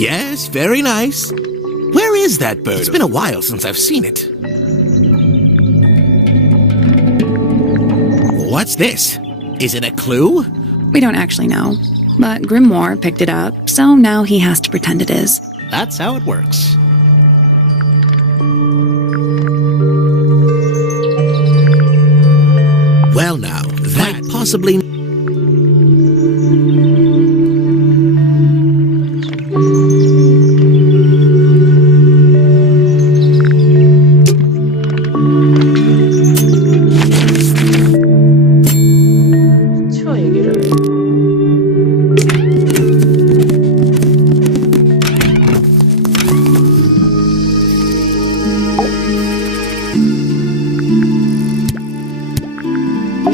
Yes, very nice. Where is that bird? It's been a while since I've seen it. What's this? Is it a clue? We don't actually know. But Grimoire picked it up, so now he has to pretend it is. That's how it works. Well now, that possibly...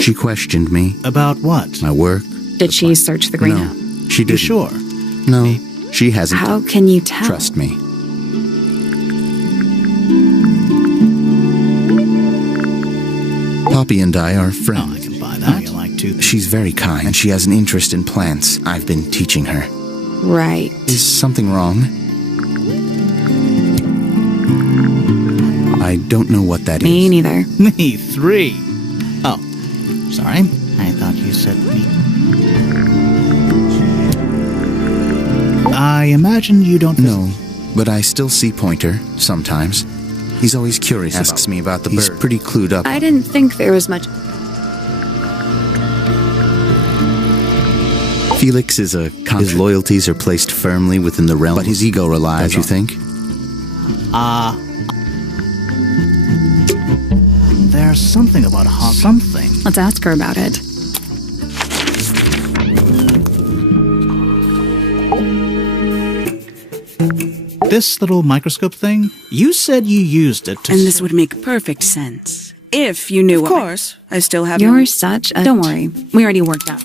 She questioned me. About what? My work. Did she search the greenhouse? No, she You didn't. sure? No, she hasn't. How can you tell? Trust me. Poppy and I are Oh, friends. I can buy that. You like to. She's very kind, and she has an interest in plants. I've been teaching her. Right. Is something wrong? I don't know what that is. Me neither. Me 3. Oh, sorry. I thought you said me. I imagine you don't. No, but I still see Pointer sometimes. He's always curious. Asks me about the bird. He's pretty clued up. I didn't think there was much. Felix is a his loyalties are placed firmly within the realm, but his ego relies, don't you think? There's something about something. Let's ask her about it. This little microscope thing, you said you used it to. And this would make perfect sense. If you knew. Of course, I still have. You're such a... Don't worry. We already worked out.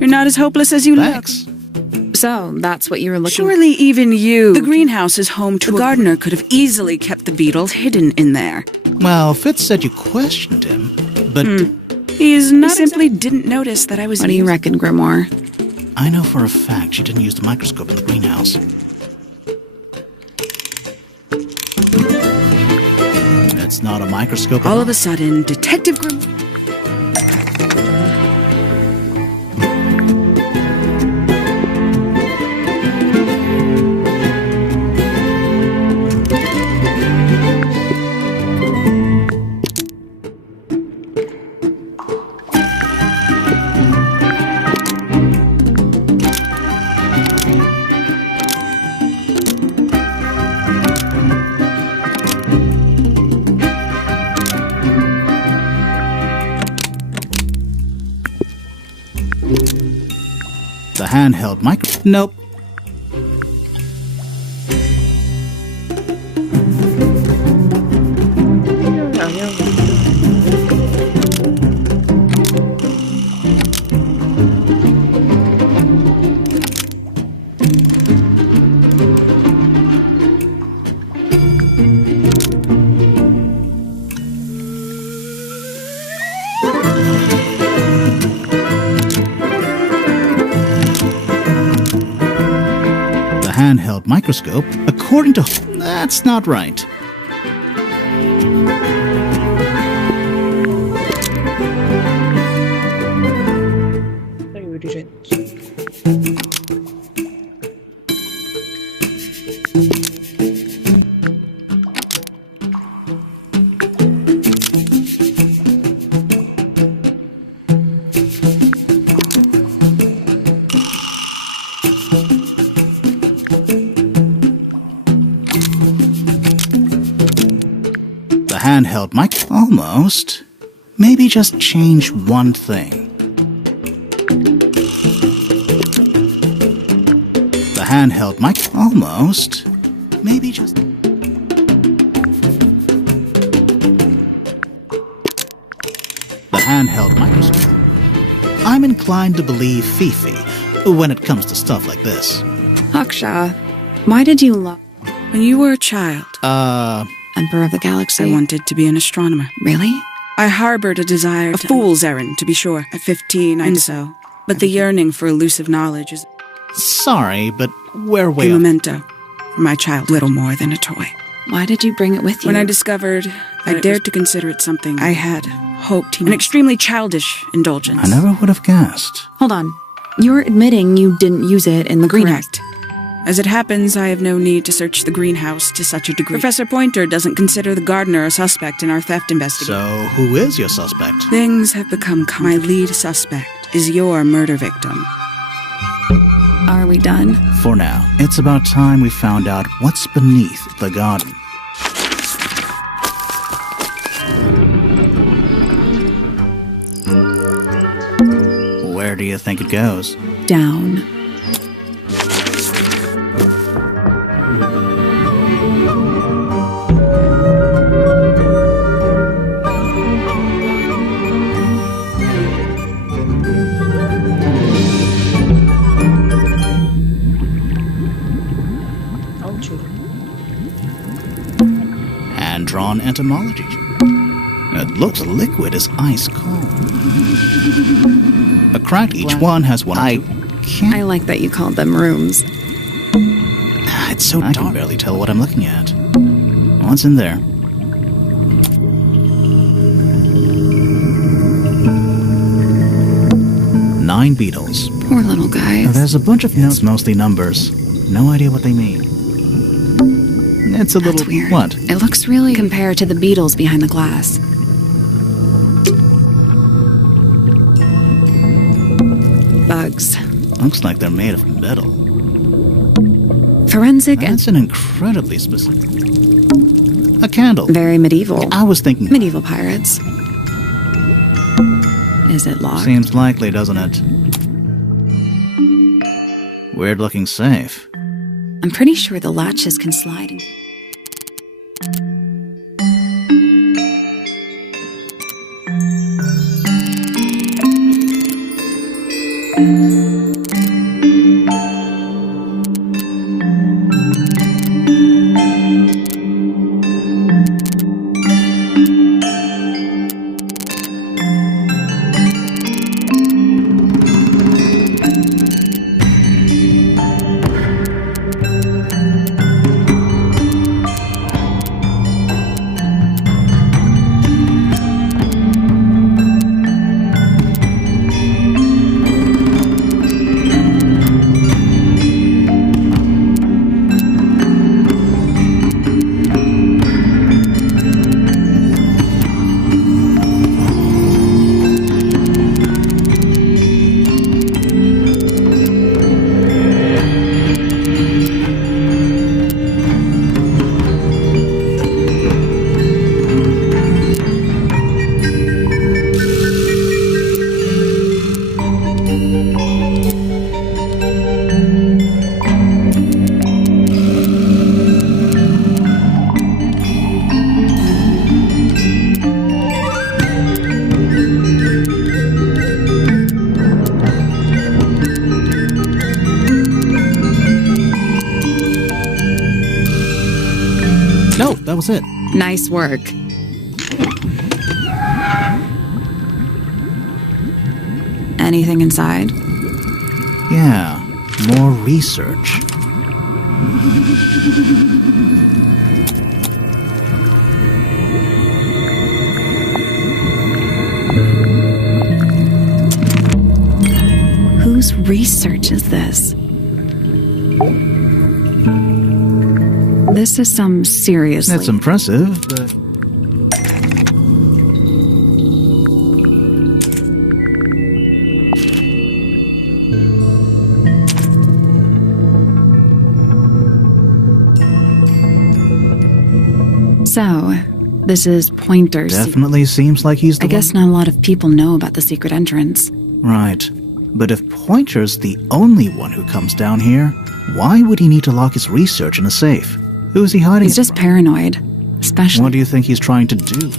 You're not as hopeless as you Thanks. look. So, that's what you were looking... Surely even you. The greenhouse is home to a gardener could have easily kept the beetles hidden in there. Well, Fitz said you questioned him, but He simply didn't notice that I was... What do you reckon, Grimoire? I know for a fact she didn't use the microscope in the greenhouse. It's not a microscope. All of a sudden, Detective Grimoire... The handheld micro. Nope. Handheld microscope, according to... That's not right. Handheld mic. Almost. Maybe just change one thing. The handheld mic. Almost. Maybe just... The handheld microscope. I'm inclined to believe Fifi when it comes to stuff like this. Aksha, why did you love... When you were a child... Emperor of the Galaxy? I wanted to be an astronomer. Really? I harbored a desire to... A fool's errand, to be sure. At 15, I did so. But the yearning for elusive knowledge is... Sorry, but we're way a off. memento. For my child, little more than a toy. Why did you bring it with you? When I discovered... I dared to consider it something I had hoped he... An extremely childish indulgence. I never would have guessed. Hold on. You're admitting you didn't use it in the greenhouse. Correct. As it happens, I have no need to search the greenhouse to such a degree. Professor Pointer doesn't consider the gardener a suspect in our theft investigation. So, who is your suspect? Things have become my lead suspect is your murder victim. Are we done? For now. It's about time we found out what's beneath the garden. Where do you think it goes? Down. entomology. It looks liquid is ice cold. A crack, each one has one. I like that you called them rooms. It's so dark. I can barely tell what I'm looking at. What's in there? Nine beetles. Poor little guys. There's a bunch of notes, mostly numbers. No idea what they mean. It's a That's little weird. What? It looks really compared to the beetles behind the glass. Bugs. Looks like they're made of metal. Forensic That's an incredibly specific. A candle. Very medieval. I was thinking Medieval pirates. Is it locked? Seems likely, doesn't it? Weird looking safe. I'm pretty sure the latches can slide. No, that was it. Nice work. Anything inside? Yeah, more research. Whose research is this? This is some seriously... That's impressive, but... So, this is Pointer's... Definitely seems like he's the I guess not a lot of people know about the secret entrance. Right. But if Pointer's the only one who comes down here, why would he need to lock his research in a safe? Who is he hiding He's it just from? paranoid. Especially... What do you think he's trying to do?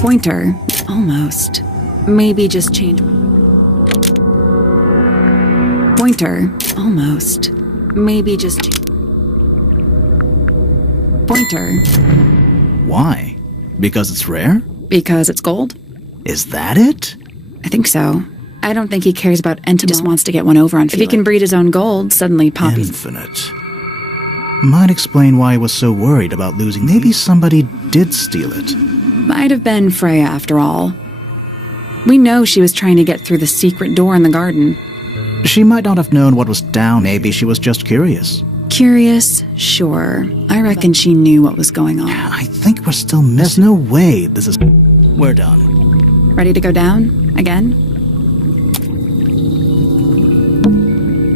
Pointer, almost. Maybe just change... Pointer, almost. Maybe just... Pointer. Why? Because it's rare? Because it's gold? Is that it? I think so. I don't think he cares about Entomol. He just wants to get one over on Felix. If he can breed his own gold, suddenly Poppy's... Infinite. Might explain why he was so worried about losing. Maybe somebody did steal it. Might have been Freya after all. We know she was trying to get through the secret door in the garden. She might not have known what was down. Maybe she was just curious. Curious? Sure. I reckon she knew what was going on. I think we're still missing. There's no way this is... We're done. Ready to go down? Again?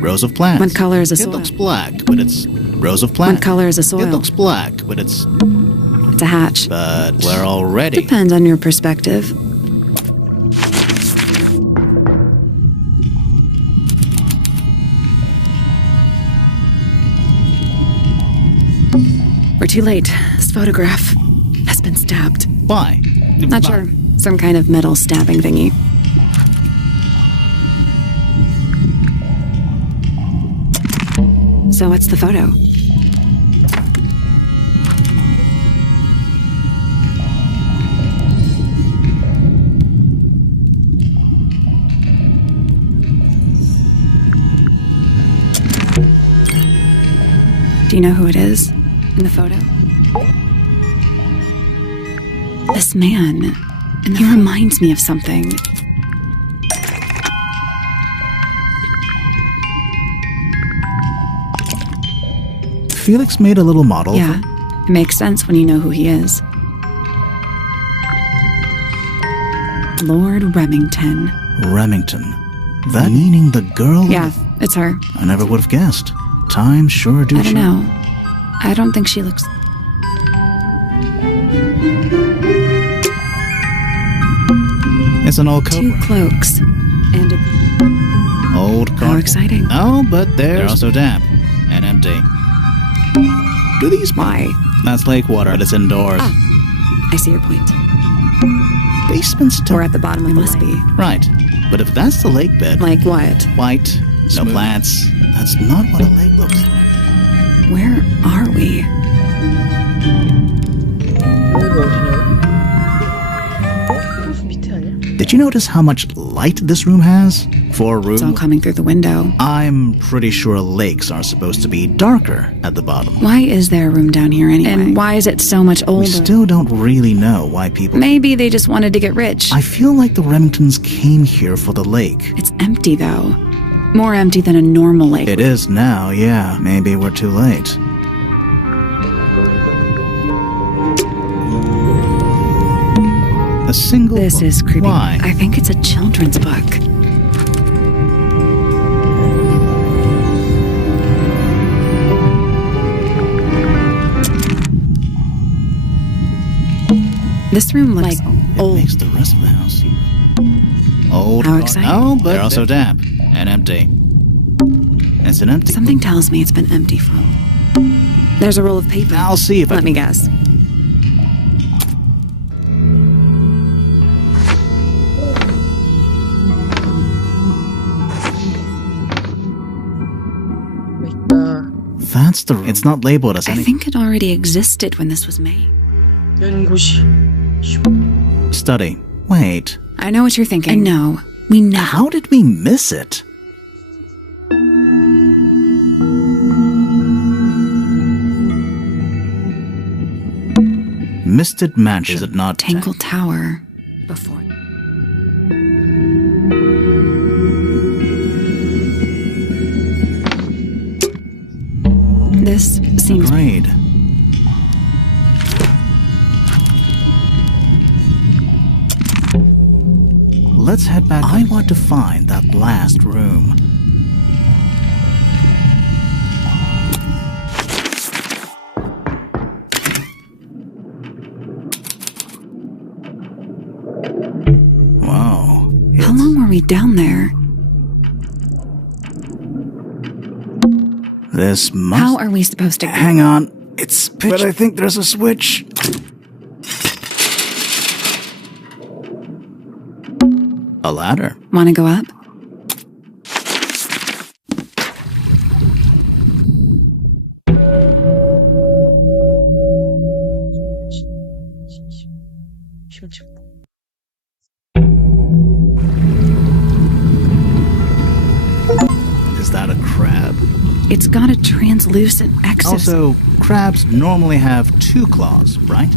Rows of plants. What color is a soil? It looks black, but it's rows of plants. What color is a soil? It looks black, but it's... It's a hatch. But we're all ready. Depends on your perspective. We're too late. This photograph has been stabbed. Why? Not sure. Some kind of metal stabbing thingy. So what's the photo? Do you know who it is in the photo? This man. And he reminds me of something. Felix made a little model. Yeah, it makes sense when you know who he is. Lord Remington. Remington. That meaning the girl? Yeah, it's her. I never would have guessed. Time sure do. I don't know. I don't think she looks... It's an old coat. 2 cloaks. And a... Old coat. How exciting. Oh, but they're also damp and empty. Do these... Why? That's lake water, but it's indoors. Ah, I see your point. Basement's still... Or at the bottom of the must be. Right. But if that's the lake bed... Like what? White, no plants. That's not what a lake looks like. Where are we? Did you notice how much light this room has? For a room... It's all coming through the window. I'm pretty sure lakes are supposed to be darker at the bottom. Why is there a room down here anyway? And why is it so much older? We still don't really know why people... Maybe they just wanted to get rich. I feel like the Remingtons came here for the lake. It's empty, though. More empty than a normal lake. It is now, yeah. Maybe we're too late. A single This book. is creepy. Why? I think it's a children's book. This room looks old. It makes the rest of the house seem old. How exciting. Oh, but they're also damp and empty. It's an empty... Something tells me it's been empty for... There's a roll of paper. I'll see if Let me guess. That's the... It's not labeled as I any... think it already existed when this was made. Study. Wait. I know what you're thinking. I know. We know. How did we miss it? Misted Mansion. Is it not... Tangletawer. Before. This seems... Great. Let's head back. I want to find that last room. Wow. How long were we down there? This must... How are we supposed to... Hang on. It's pitch... But I think there's a switch. A ladder. Want to go up? It's got a translucent exoskeleton. Also, crabs normally have 2 claws, right?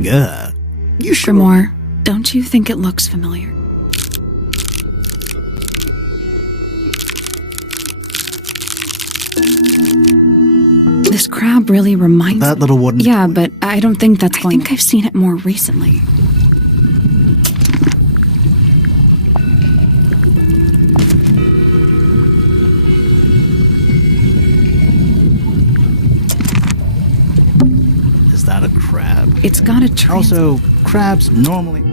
Yeah. You sure? Grimoire, don't you think it looks familiar? This crab really reminds me. That little wooden... Yeah, but I don't think that's going... I think I've seen it more recently. Is that a crab? It's got a Also, crabs normally...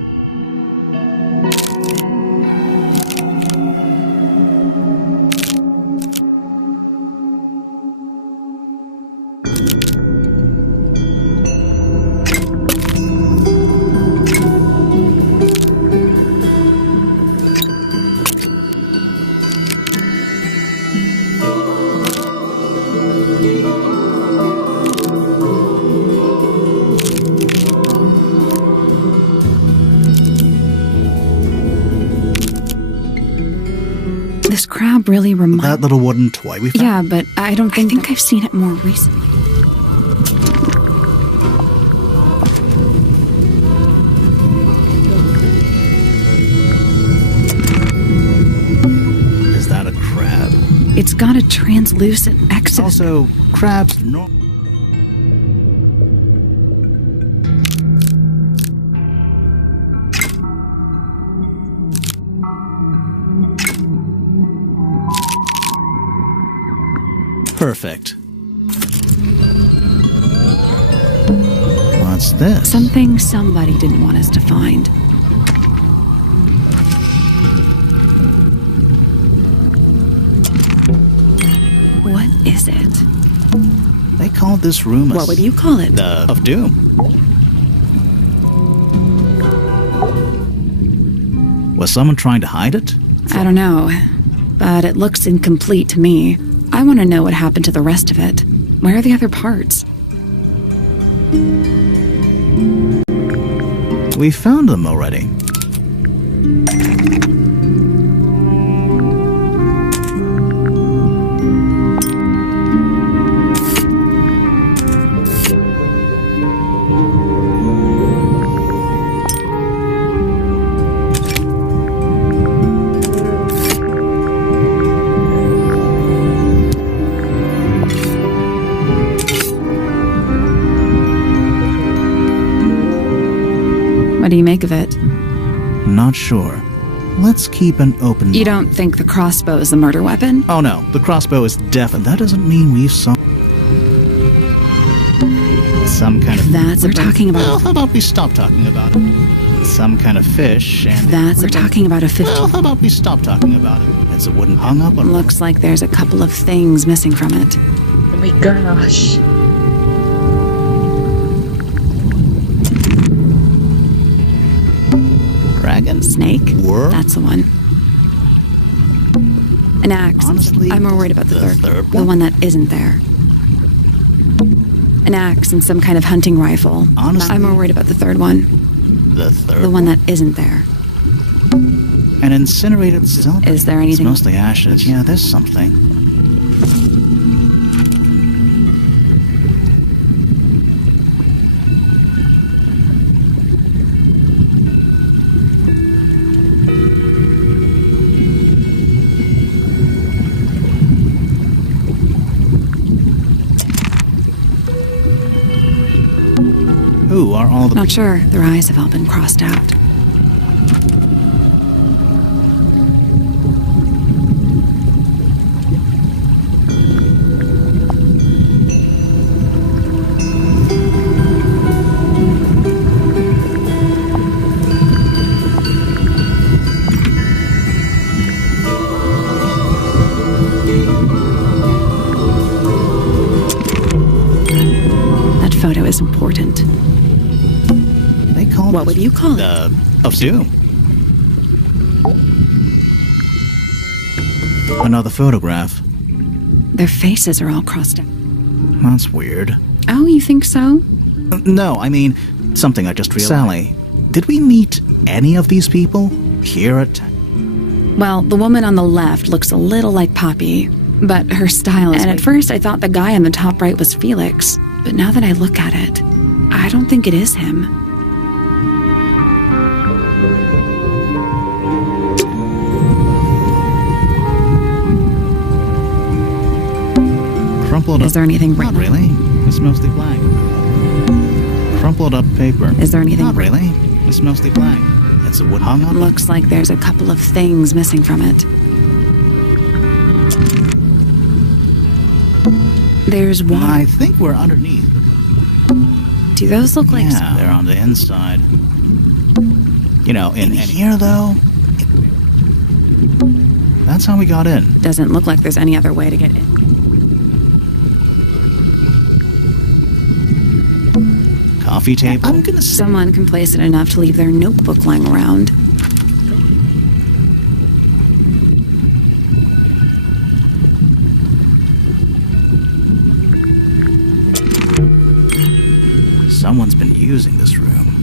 This crab really reminds... That little wooden toy we found? Yeah, but I don't think... I think I've seen it more recently. Is that a crab? It's got a translucent exoskeleton. Also, crabs... Perfect. What's this? Something somebody didn't want us to find. What is it? They called this room What would you call it? The of Doom. Was someone trying to hide it? I don't know, but it looks incomplete to me. I want to know what happened to the rest of it. Where are the other parts? We found them already. What do you make of it? Not sure. Let's keep an open... You don't think the crossbow is the murder weapon? Oh no, the crossbow is definite. That doesn't mean we've some kind of... That's what we're talking about. Well, how about we stop talking about it? Some kind of fish and... That's we're talking about a 50... Well, how about we stop talking about it? It's a wooden hung up on... Looks like there's a couple of things missing from it. Oh my gosh. Dragon? Snake? Worm? That's the one. An axe. Honestly, I'm more worried about the third one. The one that isn't there. An axe and some kind of hunting rifle. Honestly, I'm more worried about the third one. The third The one that isn't there. An incinerated stone. Is there anything? It's mostly ashes. Yeah, there's something. Who are all the... Not sure. Their eyes have all been crossed out. That photo is important. They call What would you call it? Of Doom. Another photograph. Their faces are all crossed out. That's weird. Oh, you think so? No, I mean, something I just realized. Sally, did we meet any of these people here at... Well, the woman on the left looks a little like Poppy, but her style is... And at first I thought the guy on the top right was Felix, but now that I look at it, I don't think it is him. Crumpled Is there anything... Not really. It's mostly black. Crumpled up paper. Is there anything... Not really. It's mostly black. It's a wood hung up. Looks like there's a couple of things missing from it. There's water. I think we're underneath. Do those look like... Yeah, they're on the inside. You know, in here, though... That's how we got in. Doesn't look like there's any other way to get in. Coffee table. I'm gonna say... Someone complacent enough to leave their notebook lying around. Someone's been using this room.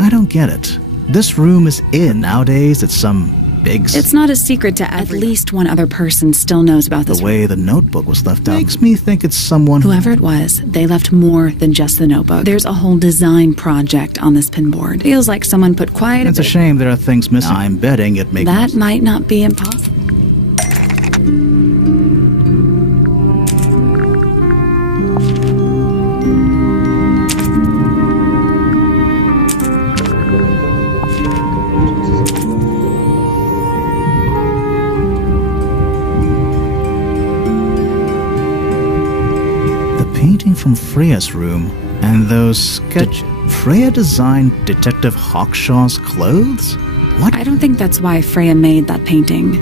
I don't get it. This room is in. Nowadays, it's some big... It's not a secret to at least one other person still knows about this. The way the notebook was left out makes me think it's someone... Whoever it was, they left more than just the notebook. There's a whole design project on this pinboard. Feels like someone put quite a It's a shame there are things missing. I'm betting it makes... That might not be impossible. From Freya's room, and those sketches. Freya designed Detective Hawkshaw's clothes? What? I don't think that's why Freya made that painting,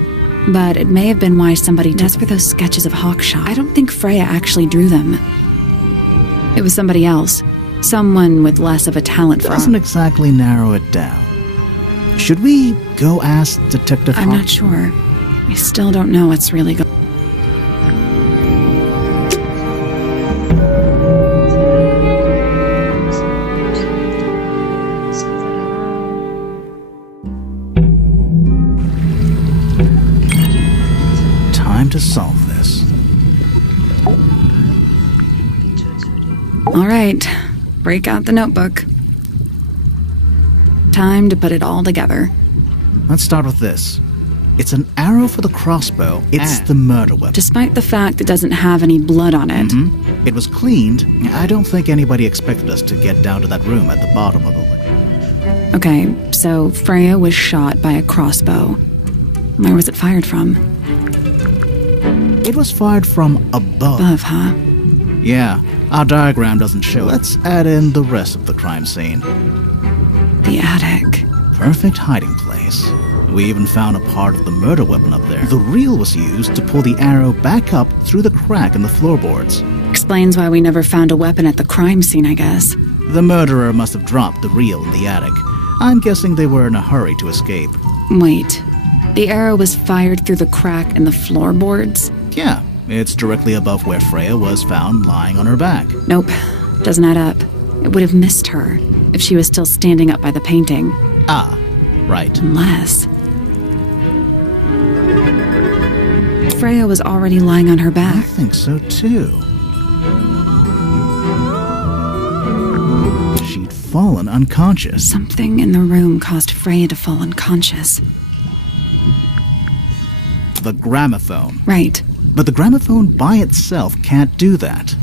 but it may have been why somebody does for those sketches of Hawkshaw. I don't think Freya actually drew them. It was somebody else, someone with less of a talent for... Doesn't exactly narrow it down. Should we go ask Detective I'm not sure. I still don't know what's really going on. To solve this. All right, break out the notebook. Time to put it all together. Let's start with this. It's an arrow for the crossbow. It's the murder weapon. Despite the fact it doesn't have any blood on it. It was cleaned. I don't think anybody expected us to get down to that room at the bottom of the lake. Okay, so Freya was shot by a crossbow. Where was it fired from? It was fired from above. Above, huh? Yeah, our diagram doesn't show. Let's add in the rest of the crime scene. The attic. Perfect hiding place. We even found a part of the murder weapon up there. The reel was used to pull the arrow back up through the crack in the floorboards. Explains why we never found a weapon at the crime scene, I guess. The murderer must have dropped the reel in the attic. I'm guessing they were in a hurry to escape. Wait. The arrow was fired through the crack in the floorboards? Yeah, it's directly above where Freya was found lying on her back. Nope, doesn't add up. It would have missed her if she was still standing up by the painting. Ah, right. Unless... Freya was already lying on her back. I think so too. She'd fallen unconscious. Something in the room caused Freya to fall unconscious. The gramophone. Right. But the gramophone by itself can't do that.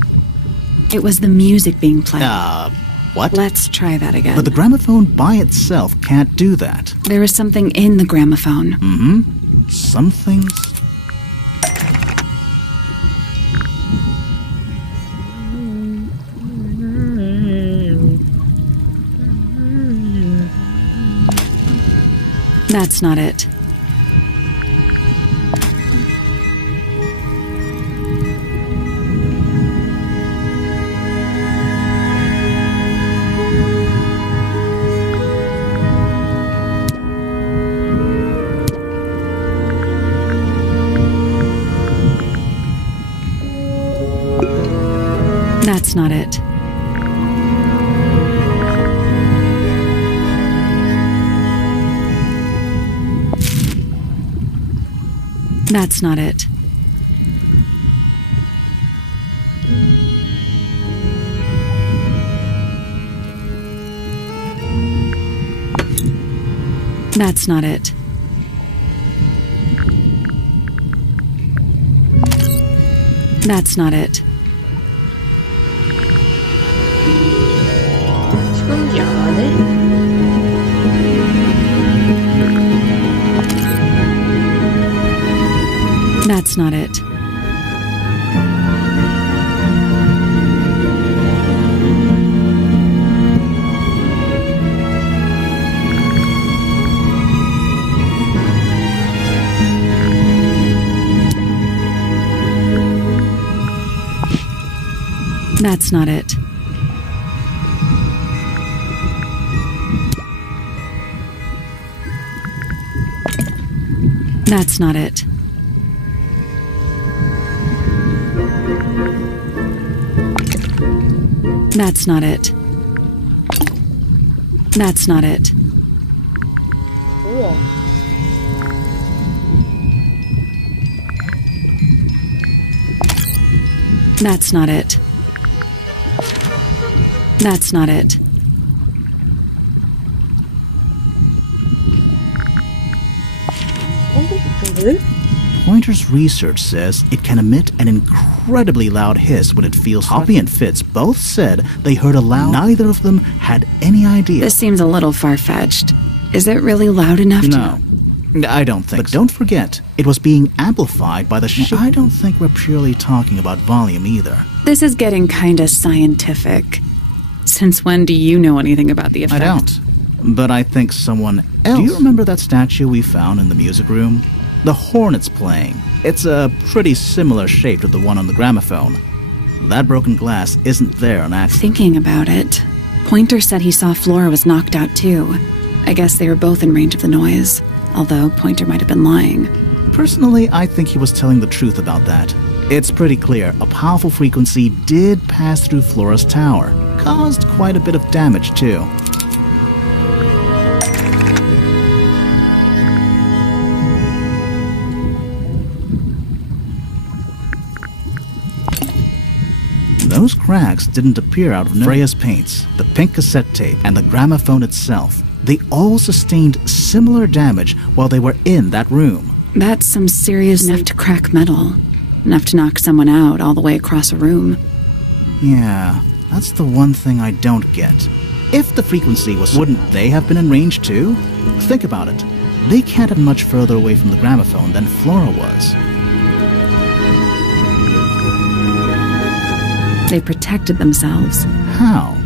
It was the music being played. What? Let's try that again. But the gramophone by itself can't do that. There was something in the gramophone. Something's... That's not it. That's not it. That's not it. That's not it. That's not it. 신기하네. That's not it. That's not it. That's not it. That's not it. That's not it. 우와. That's not it. That's not it. 한국분들? Pointer's research says it can emit an incredibly loud hiss when it feels Poppy and Fitz both said they heard a loud. Neither of them had any idea. This seems a little far-fetched. Is it really loud enough to... No, I don't think so. But don't forget, it was being amplified by the I don't think we're purely talking about volume either. This is getting kinda scientific. Since when do you know anything about the effect? I don't. But I think someone else... Do you remember that statue we found in the music room? The hornet's playing. It's a pretty similar shape to the one on the gramophone. That broken glass isn't there on accident. Thinking about it, Pointer said he saw Flora was knocked out too. I guess they were both in range of the noise, although Pointer might have been lying. Personally, I think he was telling the truth about that. It's pretty clear a powerful frequency did pass through Flora's tower. Caused quite a bit of damage too. Those cracks didn't appear out of nowhere. Freya's paints, the pink cassette tape, and the gramophone itself, they all sustained similar damage while they were in that room. That's some serious enough to crack metal. Enough to knock someone out all the way across a room. Yeah, that's the one thing I don't get. If the frequency was... Wouldn't they have been in range too? Think about it. They can't have been much further away from the gramophone than Flora was. They protected themselves. How?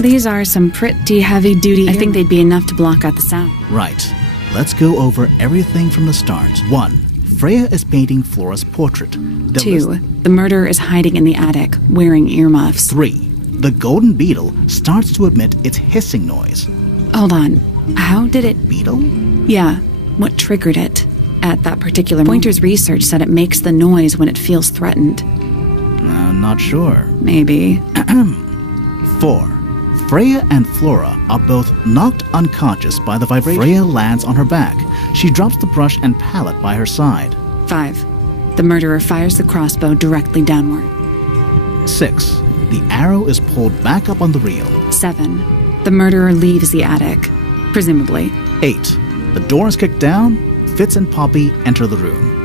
These are some pretty heavy-duty... I think they'd be enough to block out the sound. Right. Let's go over everything from the start. 1. Freya is painting Flora's portrait. 2. The murderer is hiding in the attic, wearing earmuffs. 3. The golden beetle starts to emit its hissing noise. Hold on. How did it... Beetle? Yeah. What triggered it? At that particular moment. Pointer's research said it makes the noise when it feels threatened. Not sure. Maybe. 4. Freya and Flora are both knocked unconscious by the vibration. Freya lands on her back. She drops the brush and palette by her side. 5. The murderer fires the crossbow directly downward. 6. The arrow is pulled back up on the reel. 7. The murderer leaves the attic, presumably. 8. The door is kicked down. Fitz and Poppy enter the room.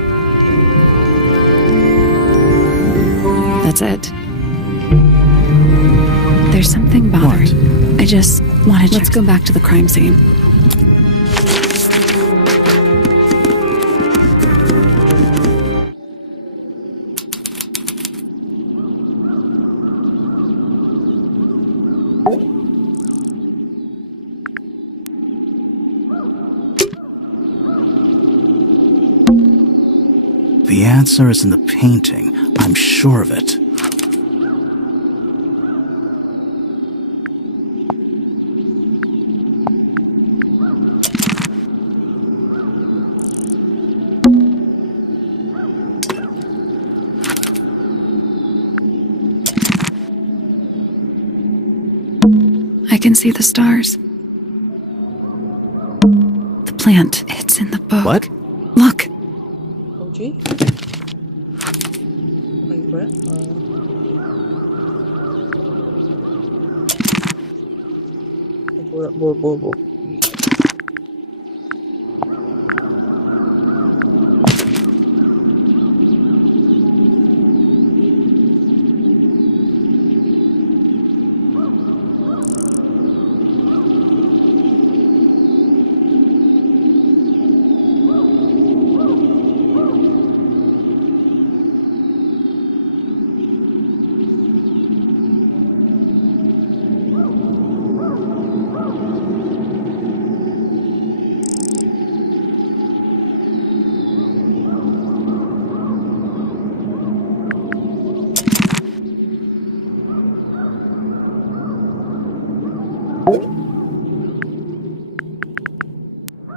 That's it. There's something bothering. I just want to... Let's go back to the crime scene. The answer is in the painting. I'm sure of it. I can see the stars. The plant, it's in the book. What? Look. 뭐지? 아, 이거야? 뭐.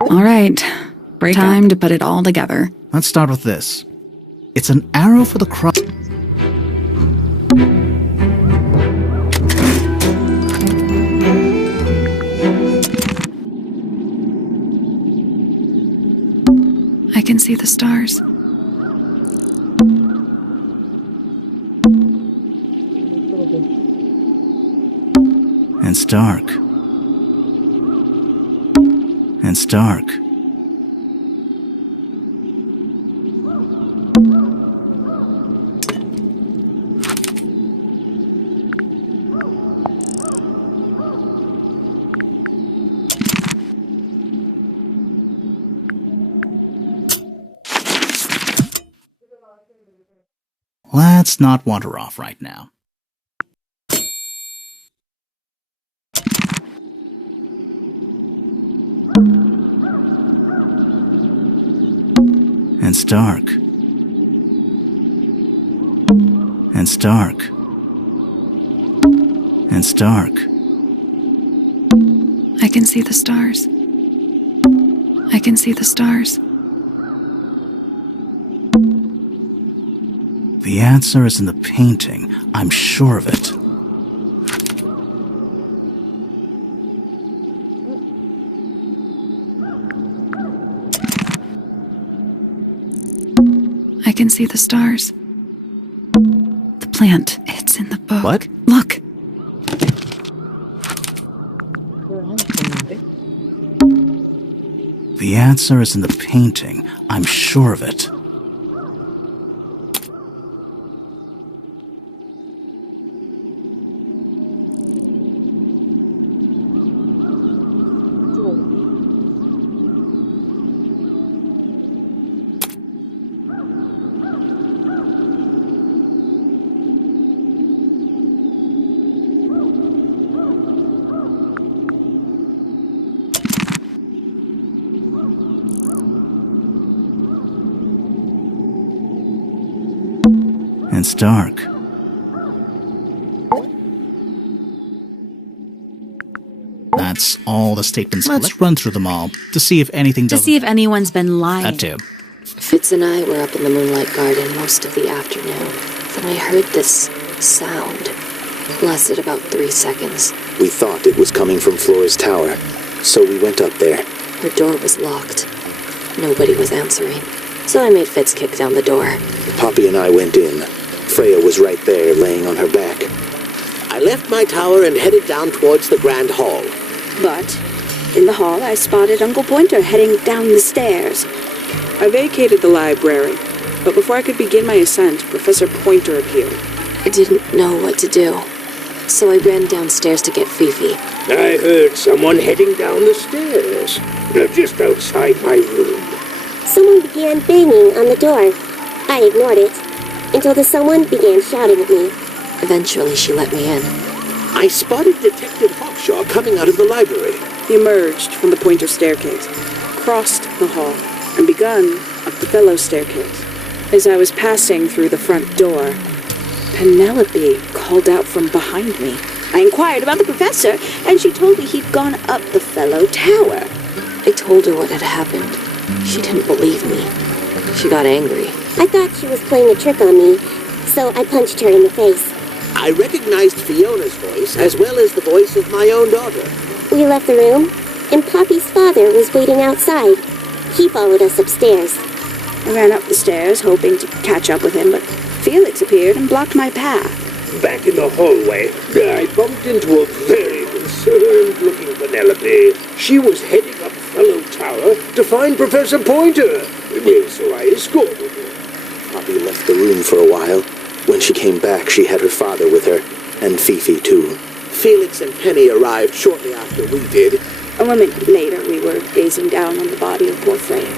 All right. Break time to put it all together. Let's start with this. It's an arrow for the cross. I can see the stars. And it's dark. And it's dark. Let's not wander off right now. And it's dark. And it's dark. And it's dark. I can see the stars. I can see the stars. The answer is in the painting. I'm sure of it. I can see the stars. The plant, it's in the book. What? Look. The answer is in the painting. I'm sure of it. And it's dark. That's all the statements. Let's run through them all to see if anything doesn't... To see if anyone's been lying. That too. Fitz and I were up in the moonlight garden most of the afternoon. Then I heard this sound. It lasted about 3 seconds. We thought it was coming from Flora's tower, so we went up there. Her door was locked. Nobody was answering. So I made Fitz kick down the door. Poppy and I went in. Freya was right there, laying on her back. I left my tower and headed down towards the Grand Hall. But in the hall, I spotted Uncle Pointer heading down the stairs. I vacated the library, but before I could begin my ascent, Professor Pointer appeared. I didn't know what to do. So I ran downstairs to get Fifi. I heard someone heading down the stairs. Just outside my room. Someone began banging on the door. I ignored it until the someone began shouting at me. Eventually, she let me in. I spotted Detective Hawkshaw coming out of the library. He emerged from the Pointer staircase, crossed the hall, and begun up the fellow staircase. As I was passing through the front door, Penelope called out from behind me. I inquired about the professor, and she told me he'd gone up the fellow tower. I told her what had happened. She didn't believe me. She got angry. I thought she was playing a trick on me, so I punched her in the face. I recognized Fiona's voice as well as the voice of my own daughter. We left the room, and Poppy's father was waiting outside. He followed us upstairs. I ran up the stairs, hoping to catch up with him, but Felix appeared and blocked my path. Back in the hallway, I bumped into a very concerned-looking Penelope. She was heading up Fellow Tower to find Professor Pointer, so I escorted her. Poppy left the room for a while. When she came back, she had her father with her, and Fifi, too. Felix and Penny arrived shortly after we did. A moment later, we were gazing down on the body of poor Freya.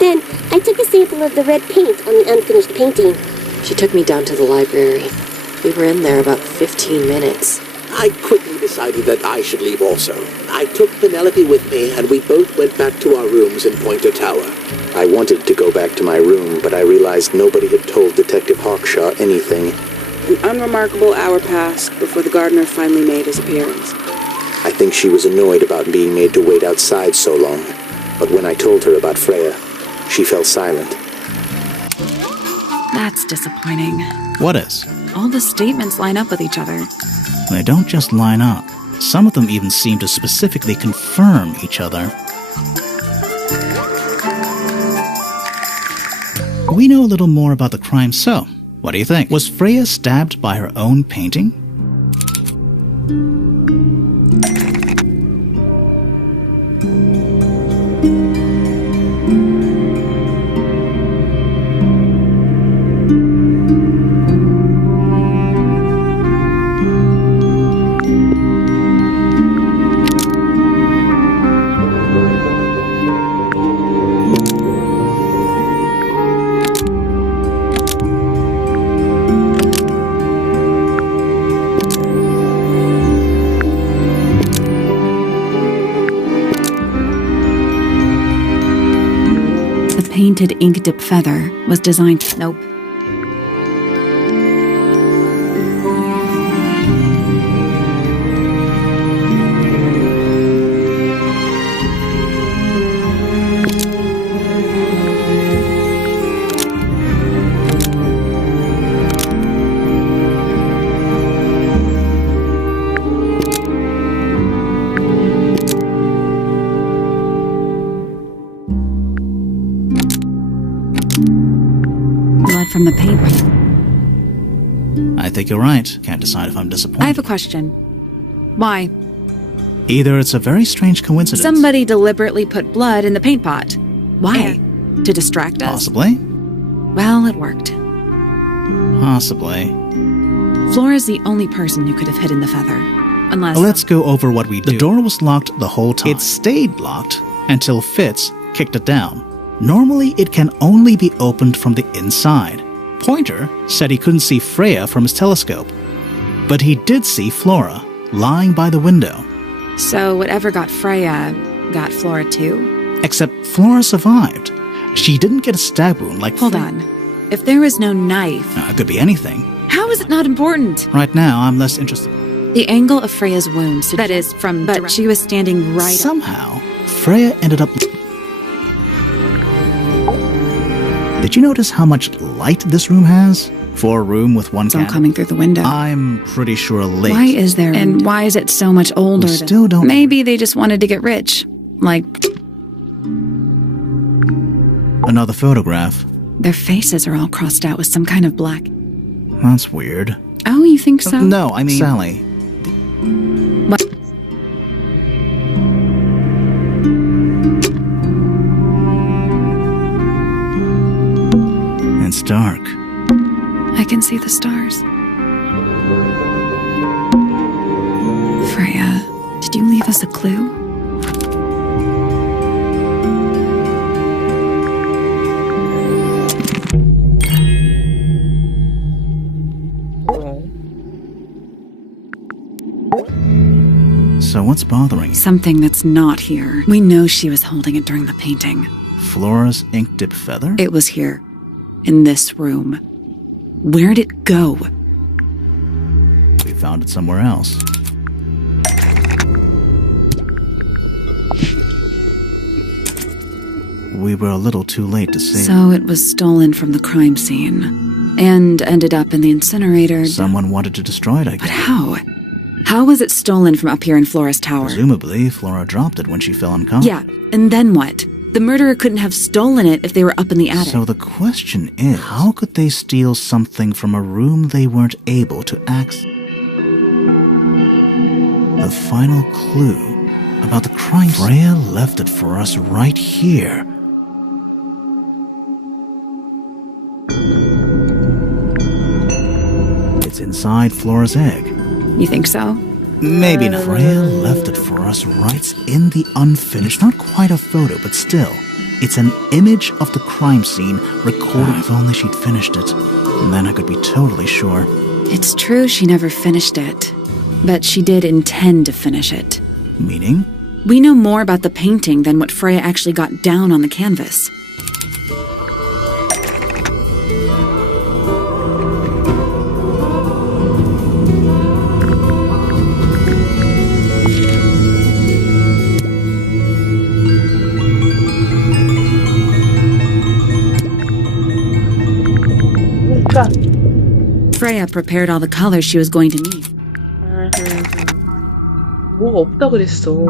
Then, I took a sample of the red paint on the unfinished painting. She took me down to the library. We were in there about 15 minutes. I quickly decided that I should leave also. I took Penelope with me, and we both went back to our rooms in Pointer Tower. I wanted to go back to my room, but I realized nobody had told Detective Hawkshaw anything. An unremarkable hour passed before the gardener finally made his appearance. I think she was annoyed about being made to wait outside so long. But when I told her about Freya, she fell silent. That's disappointing. What is? All the statements line up with each other. They don't just line up. Some of them even seem to specifically confirm each other. We know a little more about the crime, so what do you think? Was Freya stabbed by her own painting? Painted ink dip feather was designed. Nope. From the paint. I think you're right. Can't decide if I'm disappointed. I have a question. Why? Either it's a very strange coincidence. Somebody deliberately put blood in the paint pot. Why? To distract us? Possibly. Well, it worked. Possibly. Flora's the only person who could have hidden the feather. Unless... Let's go over what we do. The door was locked the whole time. It stayed locked until Fitz kicked it down. Normally, it can only be opened from the inside. Pointer said he couldn't see Freya from his telescope, but he did see Flora lying by the window. So whatever got Freya got Flora too? Except Flora survived. She didn't get a stab wound like Hold on. If there was no knife... it could be anything. How is it not important? Right now, I'm less interested. The angle of Freya's wound, that is, from... But she was standing right... Somehow, Freya ended up... Did you notice how much light this room has? For a room with one candle. It's all coming through the window. I'm pretty sure late. Why is there... And why is it so much older? We still don't... Maybe they just wanted to get rich. Like... Another photograph. Their faces are all crossed out with some kind of black... That's weird. Oh, you think so? No, I mean... Sally. What? It's dark. I can see the stars. Freya, did you leave us a clue? So what's bothering you? Something that's not here. We know she was holding it during the painting. Flora's ink dip feather? It was here. In this room. Where'd it go? We found it somewhere else. We were a little too late to save. So it was stolen from the crime scene. And ended up in the incinerator. Someone wanted to destroy it, I guess. But how? How was it stolen from up here in Flora's tower? Presumably, Flora dropped it when she fell unconscious. Yeah, and then what? The murderer couldn't have stolen it if they were up in the attic. So the question is, how could they steal something from a room they weren't able to access? The final clue about the crime. Freya left it for us right here. It's inside Flora's egg. You think so? Maybe not. Freya left it for us right in the unfinished. Not quite a photo, but still. It's an image of the crime scene recorded. If only she'd finished it. And then I could be totally sure. It's true she never finished it. But she did intend to finish it. Meaning? We know more about the painting than what Freya actually got down on the canvas. Freya prepared all the colors she was going to need. 뭐가 없다 그랬어.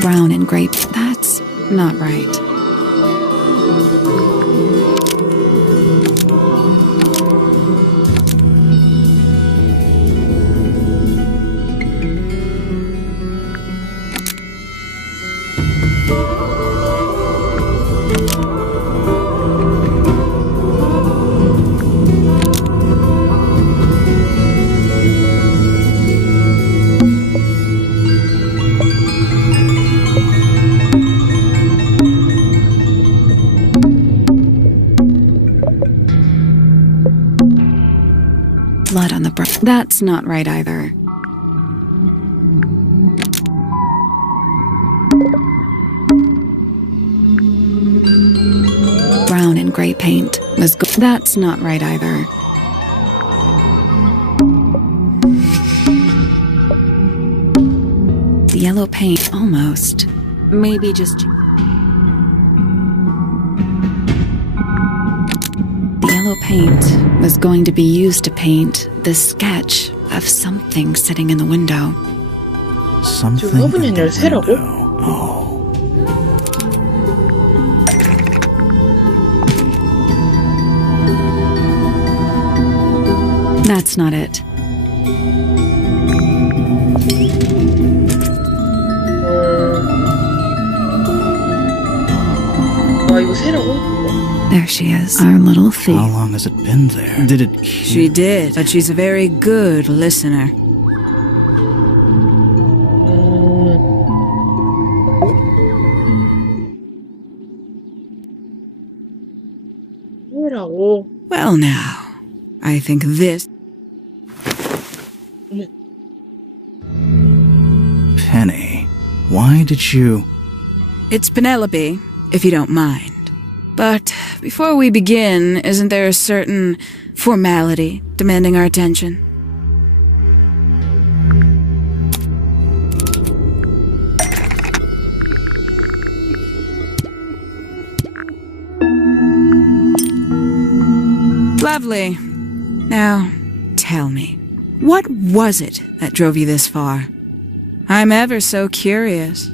Brown and grape. That's not right. Blood on the brush. That's not right either. Brown and gray paint was that's not right either. The yellow paint, almost. Maybe just... paint was going to be used to paint the sketch of something sitting in the window. Something 지금 화분 연열 세라고? Oh. That's not it. 와, 이거 새라고? There she is, our little thief. How long has it been there? Did it... She did, but she's a very good listener. 새라고? Well now, I think this... Penny, why did you... It's Penelope, if you don't mind. But before we begin, isn't there a certain formality demanding our attention? Lovely. Now, tell me, what was it that drove you this far? I'm ever so curious.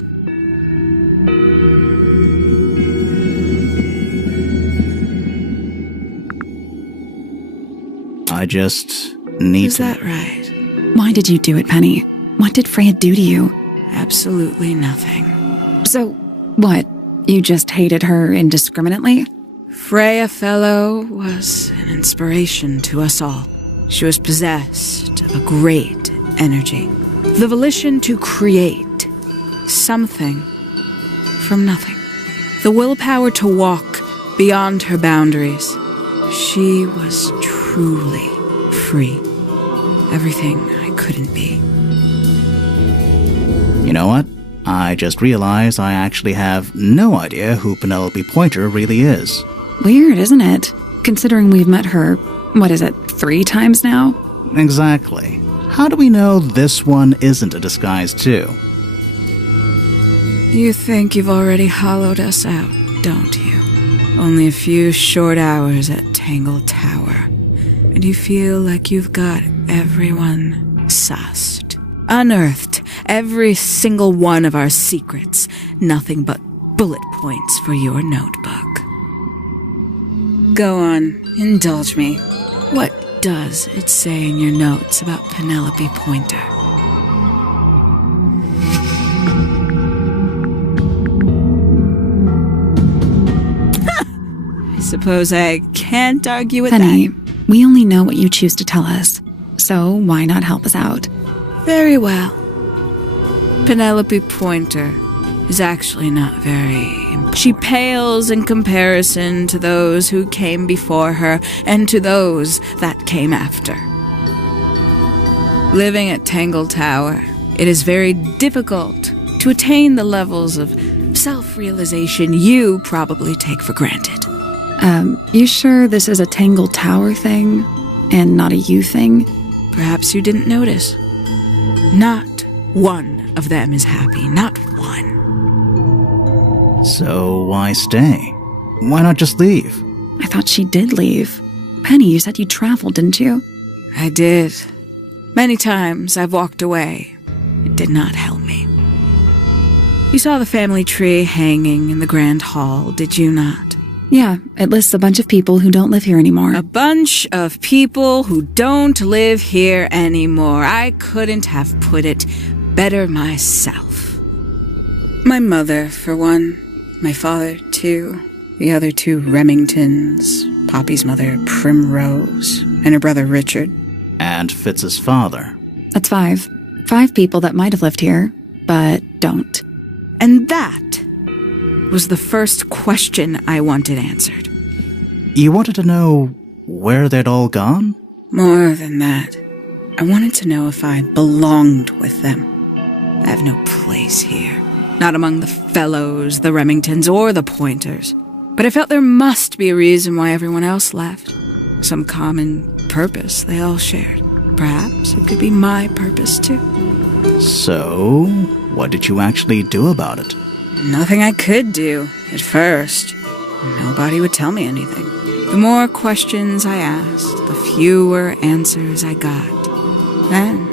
I just need Is that right? Why did you do it, Penny? What did Freya do to you? Absolutely nothing. So, what? You just hated her indiscriminately? Freya Fellow was an inspiration to us all. She was possessed of a great energy. The volition to create something from nothing. The willpower to walk beyond her boundaries. She was truly free. Everything I couldn't be. You know what? I just realized I actually have no idea who Penelope Pointer really is. Weird, isn't it? Considering we've met her, 3 times now? Exactly. How do we know this one isn't a disguise too? You think you've already hollowed us out, don't you? Only a few short hours at Tangletawer, and you feel like you've got everyone sussed. Unearthed every single one of our secrets. Nothing but bullet points for your notebook. Go on, indulge me. What does it say in your notes about Penelope Pointer? I suppose I can't argue with Penny, that. we only know what you choose to tell us, so why not help us out? Very well. Penelope Pointer is actually not very important. She pales in comparison to those who came before her and to those that came after. Living at Tangletawer, it is very difficult to attain the levels of self-realization you probably take for granted. You sure this is a Tangletawer thing and not a you thing? Perhaps you didn't notice. Not one of them is happy, not one. So why stay? Why not just leave? I thought she did leave. Penny, you said you traveled, didn't you? I did. Many times I've walked away. It did not help me. You saw the family tree hanging in the grand hall, did you not? Yeah, it lists a bunch of people who don't live here anymore. A bunch of people who don't live here anymore. I couldn't have put it better myself. My mother, for one. My father, too. The other 2 Remingtons. Poppy's mother, Primrose. And her brother, Richard. And Fitz's father. That's 5. 5 people that might have lived here, but don't. And that was the first question I wanted answered. You wanted to know where they'd all gone? More than that, I wanted to know if I belonged with them. I have no place here. Not among the Fellows, the Remingtons, or the Pointers. But I felt there must be a reason why everyone else left. Some common purpose they all shared. Perhaps it could be my purpose, too. So, what did you actually do about it? Nothing I could do, at first. Nobody would tell me anything. The more questions I asked, the fewer answers I got. Then,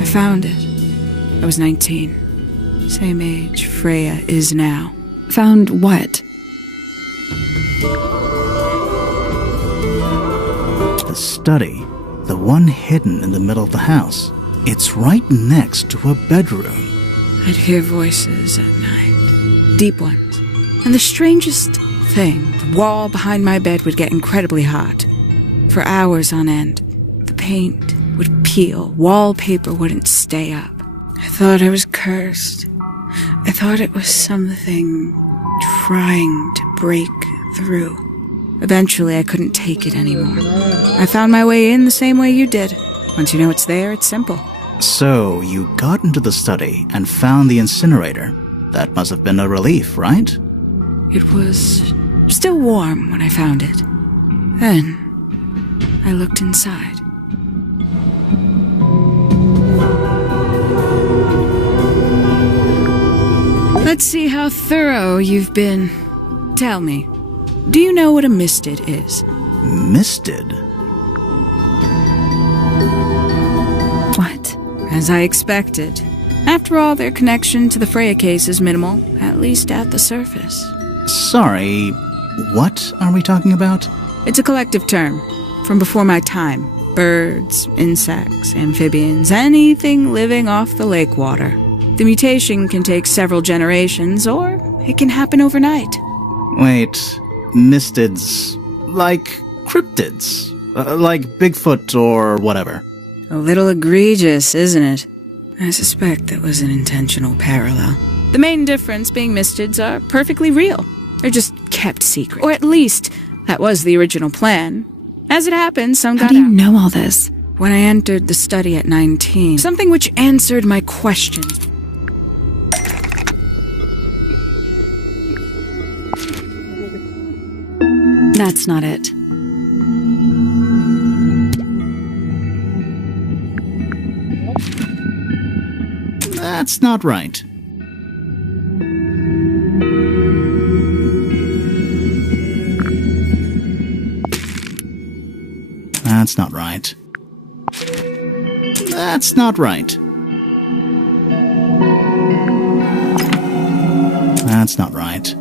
I found it. I was 19. Same age Freya is now. Found what? The study. the one hidden in the middle of the house. It's right next to a bedroom. I'd hear voices at night, deep ones. And the strangest thing, the wall behind my bed would get incredibly hot. For hours on end, the paint would peel, wallpaper wouldn't stay up. I thought I was cursed. I thought it was something trying to break through. Eventually, I couldn't take it anymore. I found my way in the same way you did. Once you know it's there, it's simple. So, you got into the study and found the incinerator. That must have been a relief, right? It was still warm when I found it. Then, I looked inside. Let's see how thorough you've been. Tell me, do you know what a mistid is? Mistid? What? As I expected. After all, their connection to the Freya case is minimal, at least at the surface. Sorry, what are we talking about? It's a collective term, from before my time. Birds, insects, amphibians, anything living off the lake water. The mutation can take several generations, or it can happen overnight. Wait, mistids, like cryptids, like Bigfoot or whatever. A little egregious, isn't it? I suspect that was an intentional parallel. The main difference being mistids are perfectly real. They're just kept secret. Or at least, that was the original plan. As it happens, some got out. How do you know all this? When I entered the study at 19, something which answered my questions. That's not it. That's not right. That's not right. That's not right. That's not right.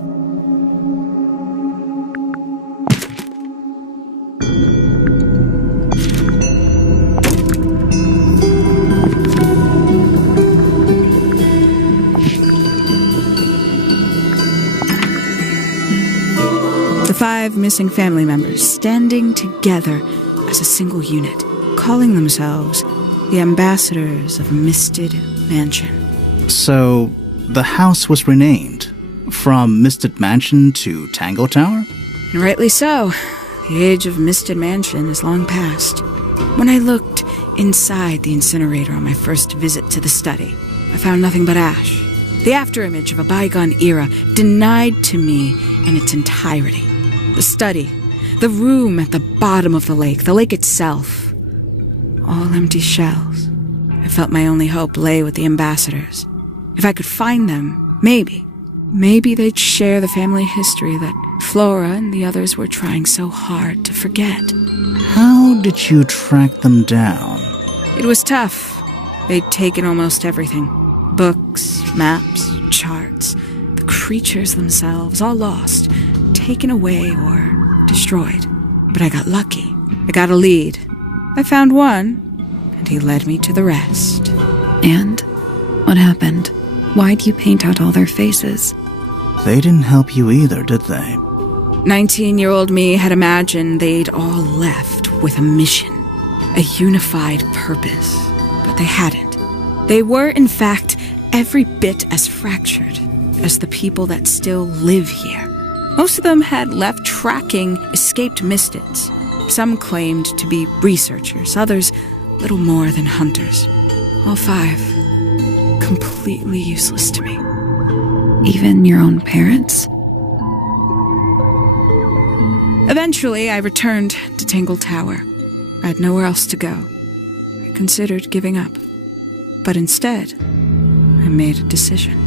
The 5 missing family members standing together as a single unit, calling themselves the ambassadors of Misted Mansion. So, the house was renamed from Misted Mansion to Tangle Tower? And rightly so. The age of Misted Mansion is long past. When I looked inside the incinerator on my first visit to the study, I found nothing but ash. The afterimage of a bygone era denied to me in its entirety. The study, the room at the bottom of the lake itself, all empty shells. I felt my only hope lay with the ambassadors. If I could find them, maybe they'd share the family history that Flora and the others were trying so hard to forget. How did you track them down? It was tough. They'd taken almost everything. Books, maps, charts, the creatures themselves, all lost, taken away or destroyed. But I got lucky. I got a lead. I found one, and he led me to the rest. And? What happened? Why'd you paint out all their faces? They didn't help you either, did they? 19-year-old me had imagined they'd all left with a mission, a unified purpose, but they hadn't. They were, in fact, every bit as fractured as the people that still live here. Most of them had left tracking escaped mistids. Some claimed to be researchers, others little more than hunters. All 5 completely useless to me. Even your own parents? Eventually, I returned to Tangle Tower. I had nowhere else to go. I considered giving up. But instead, I made a decision.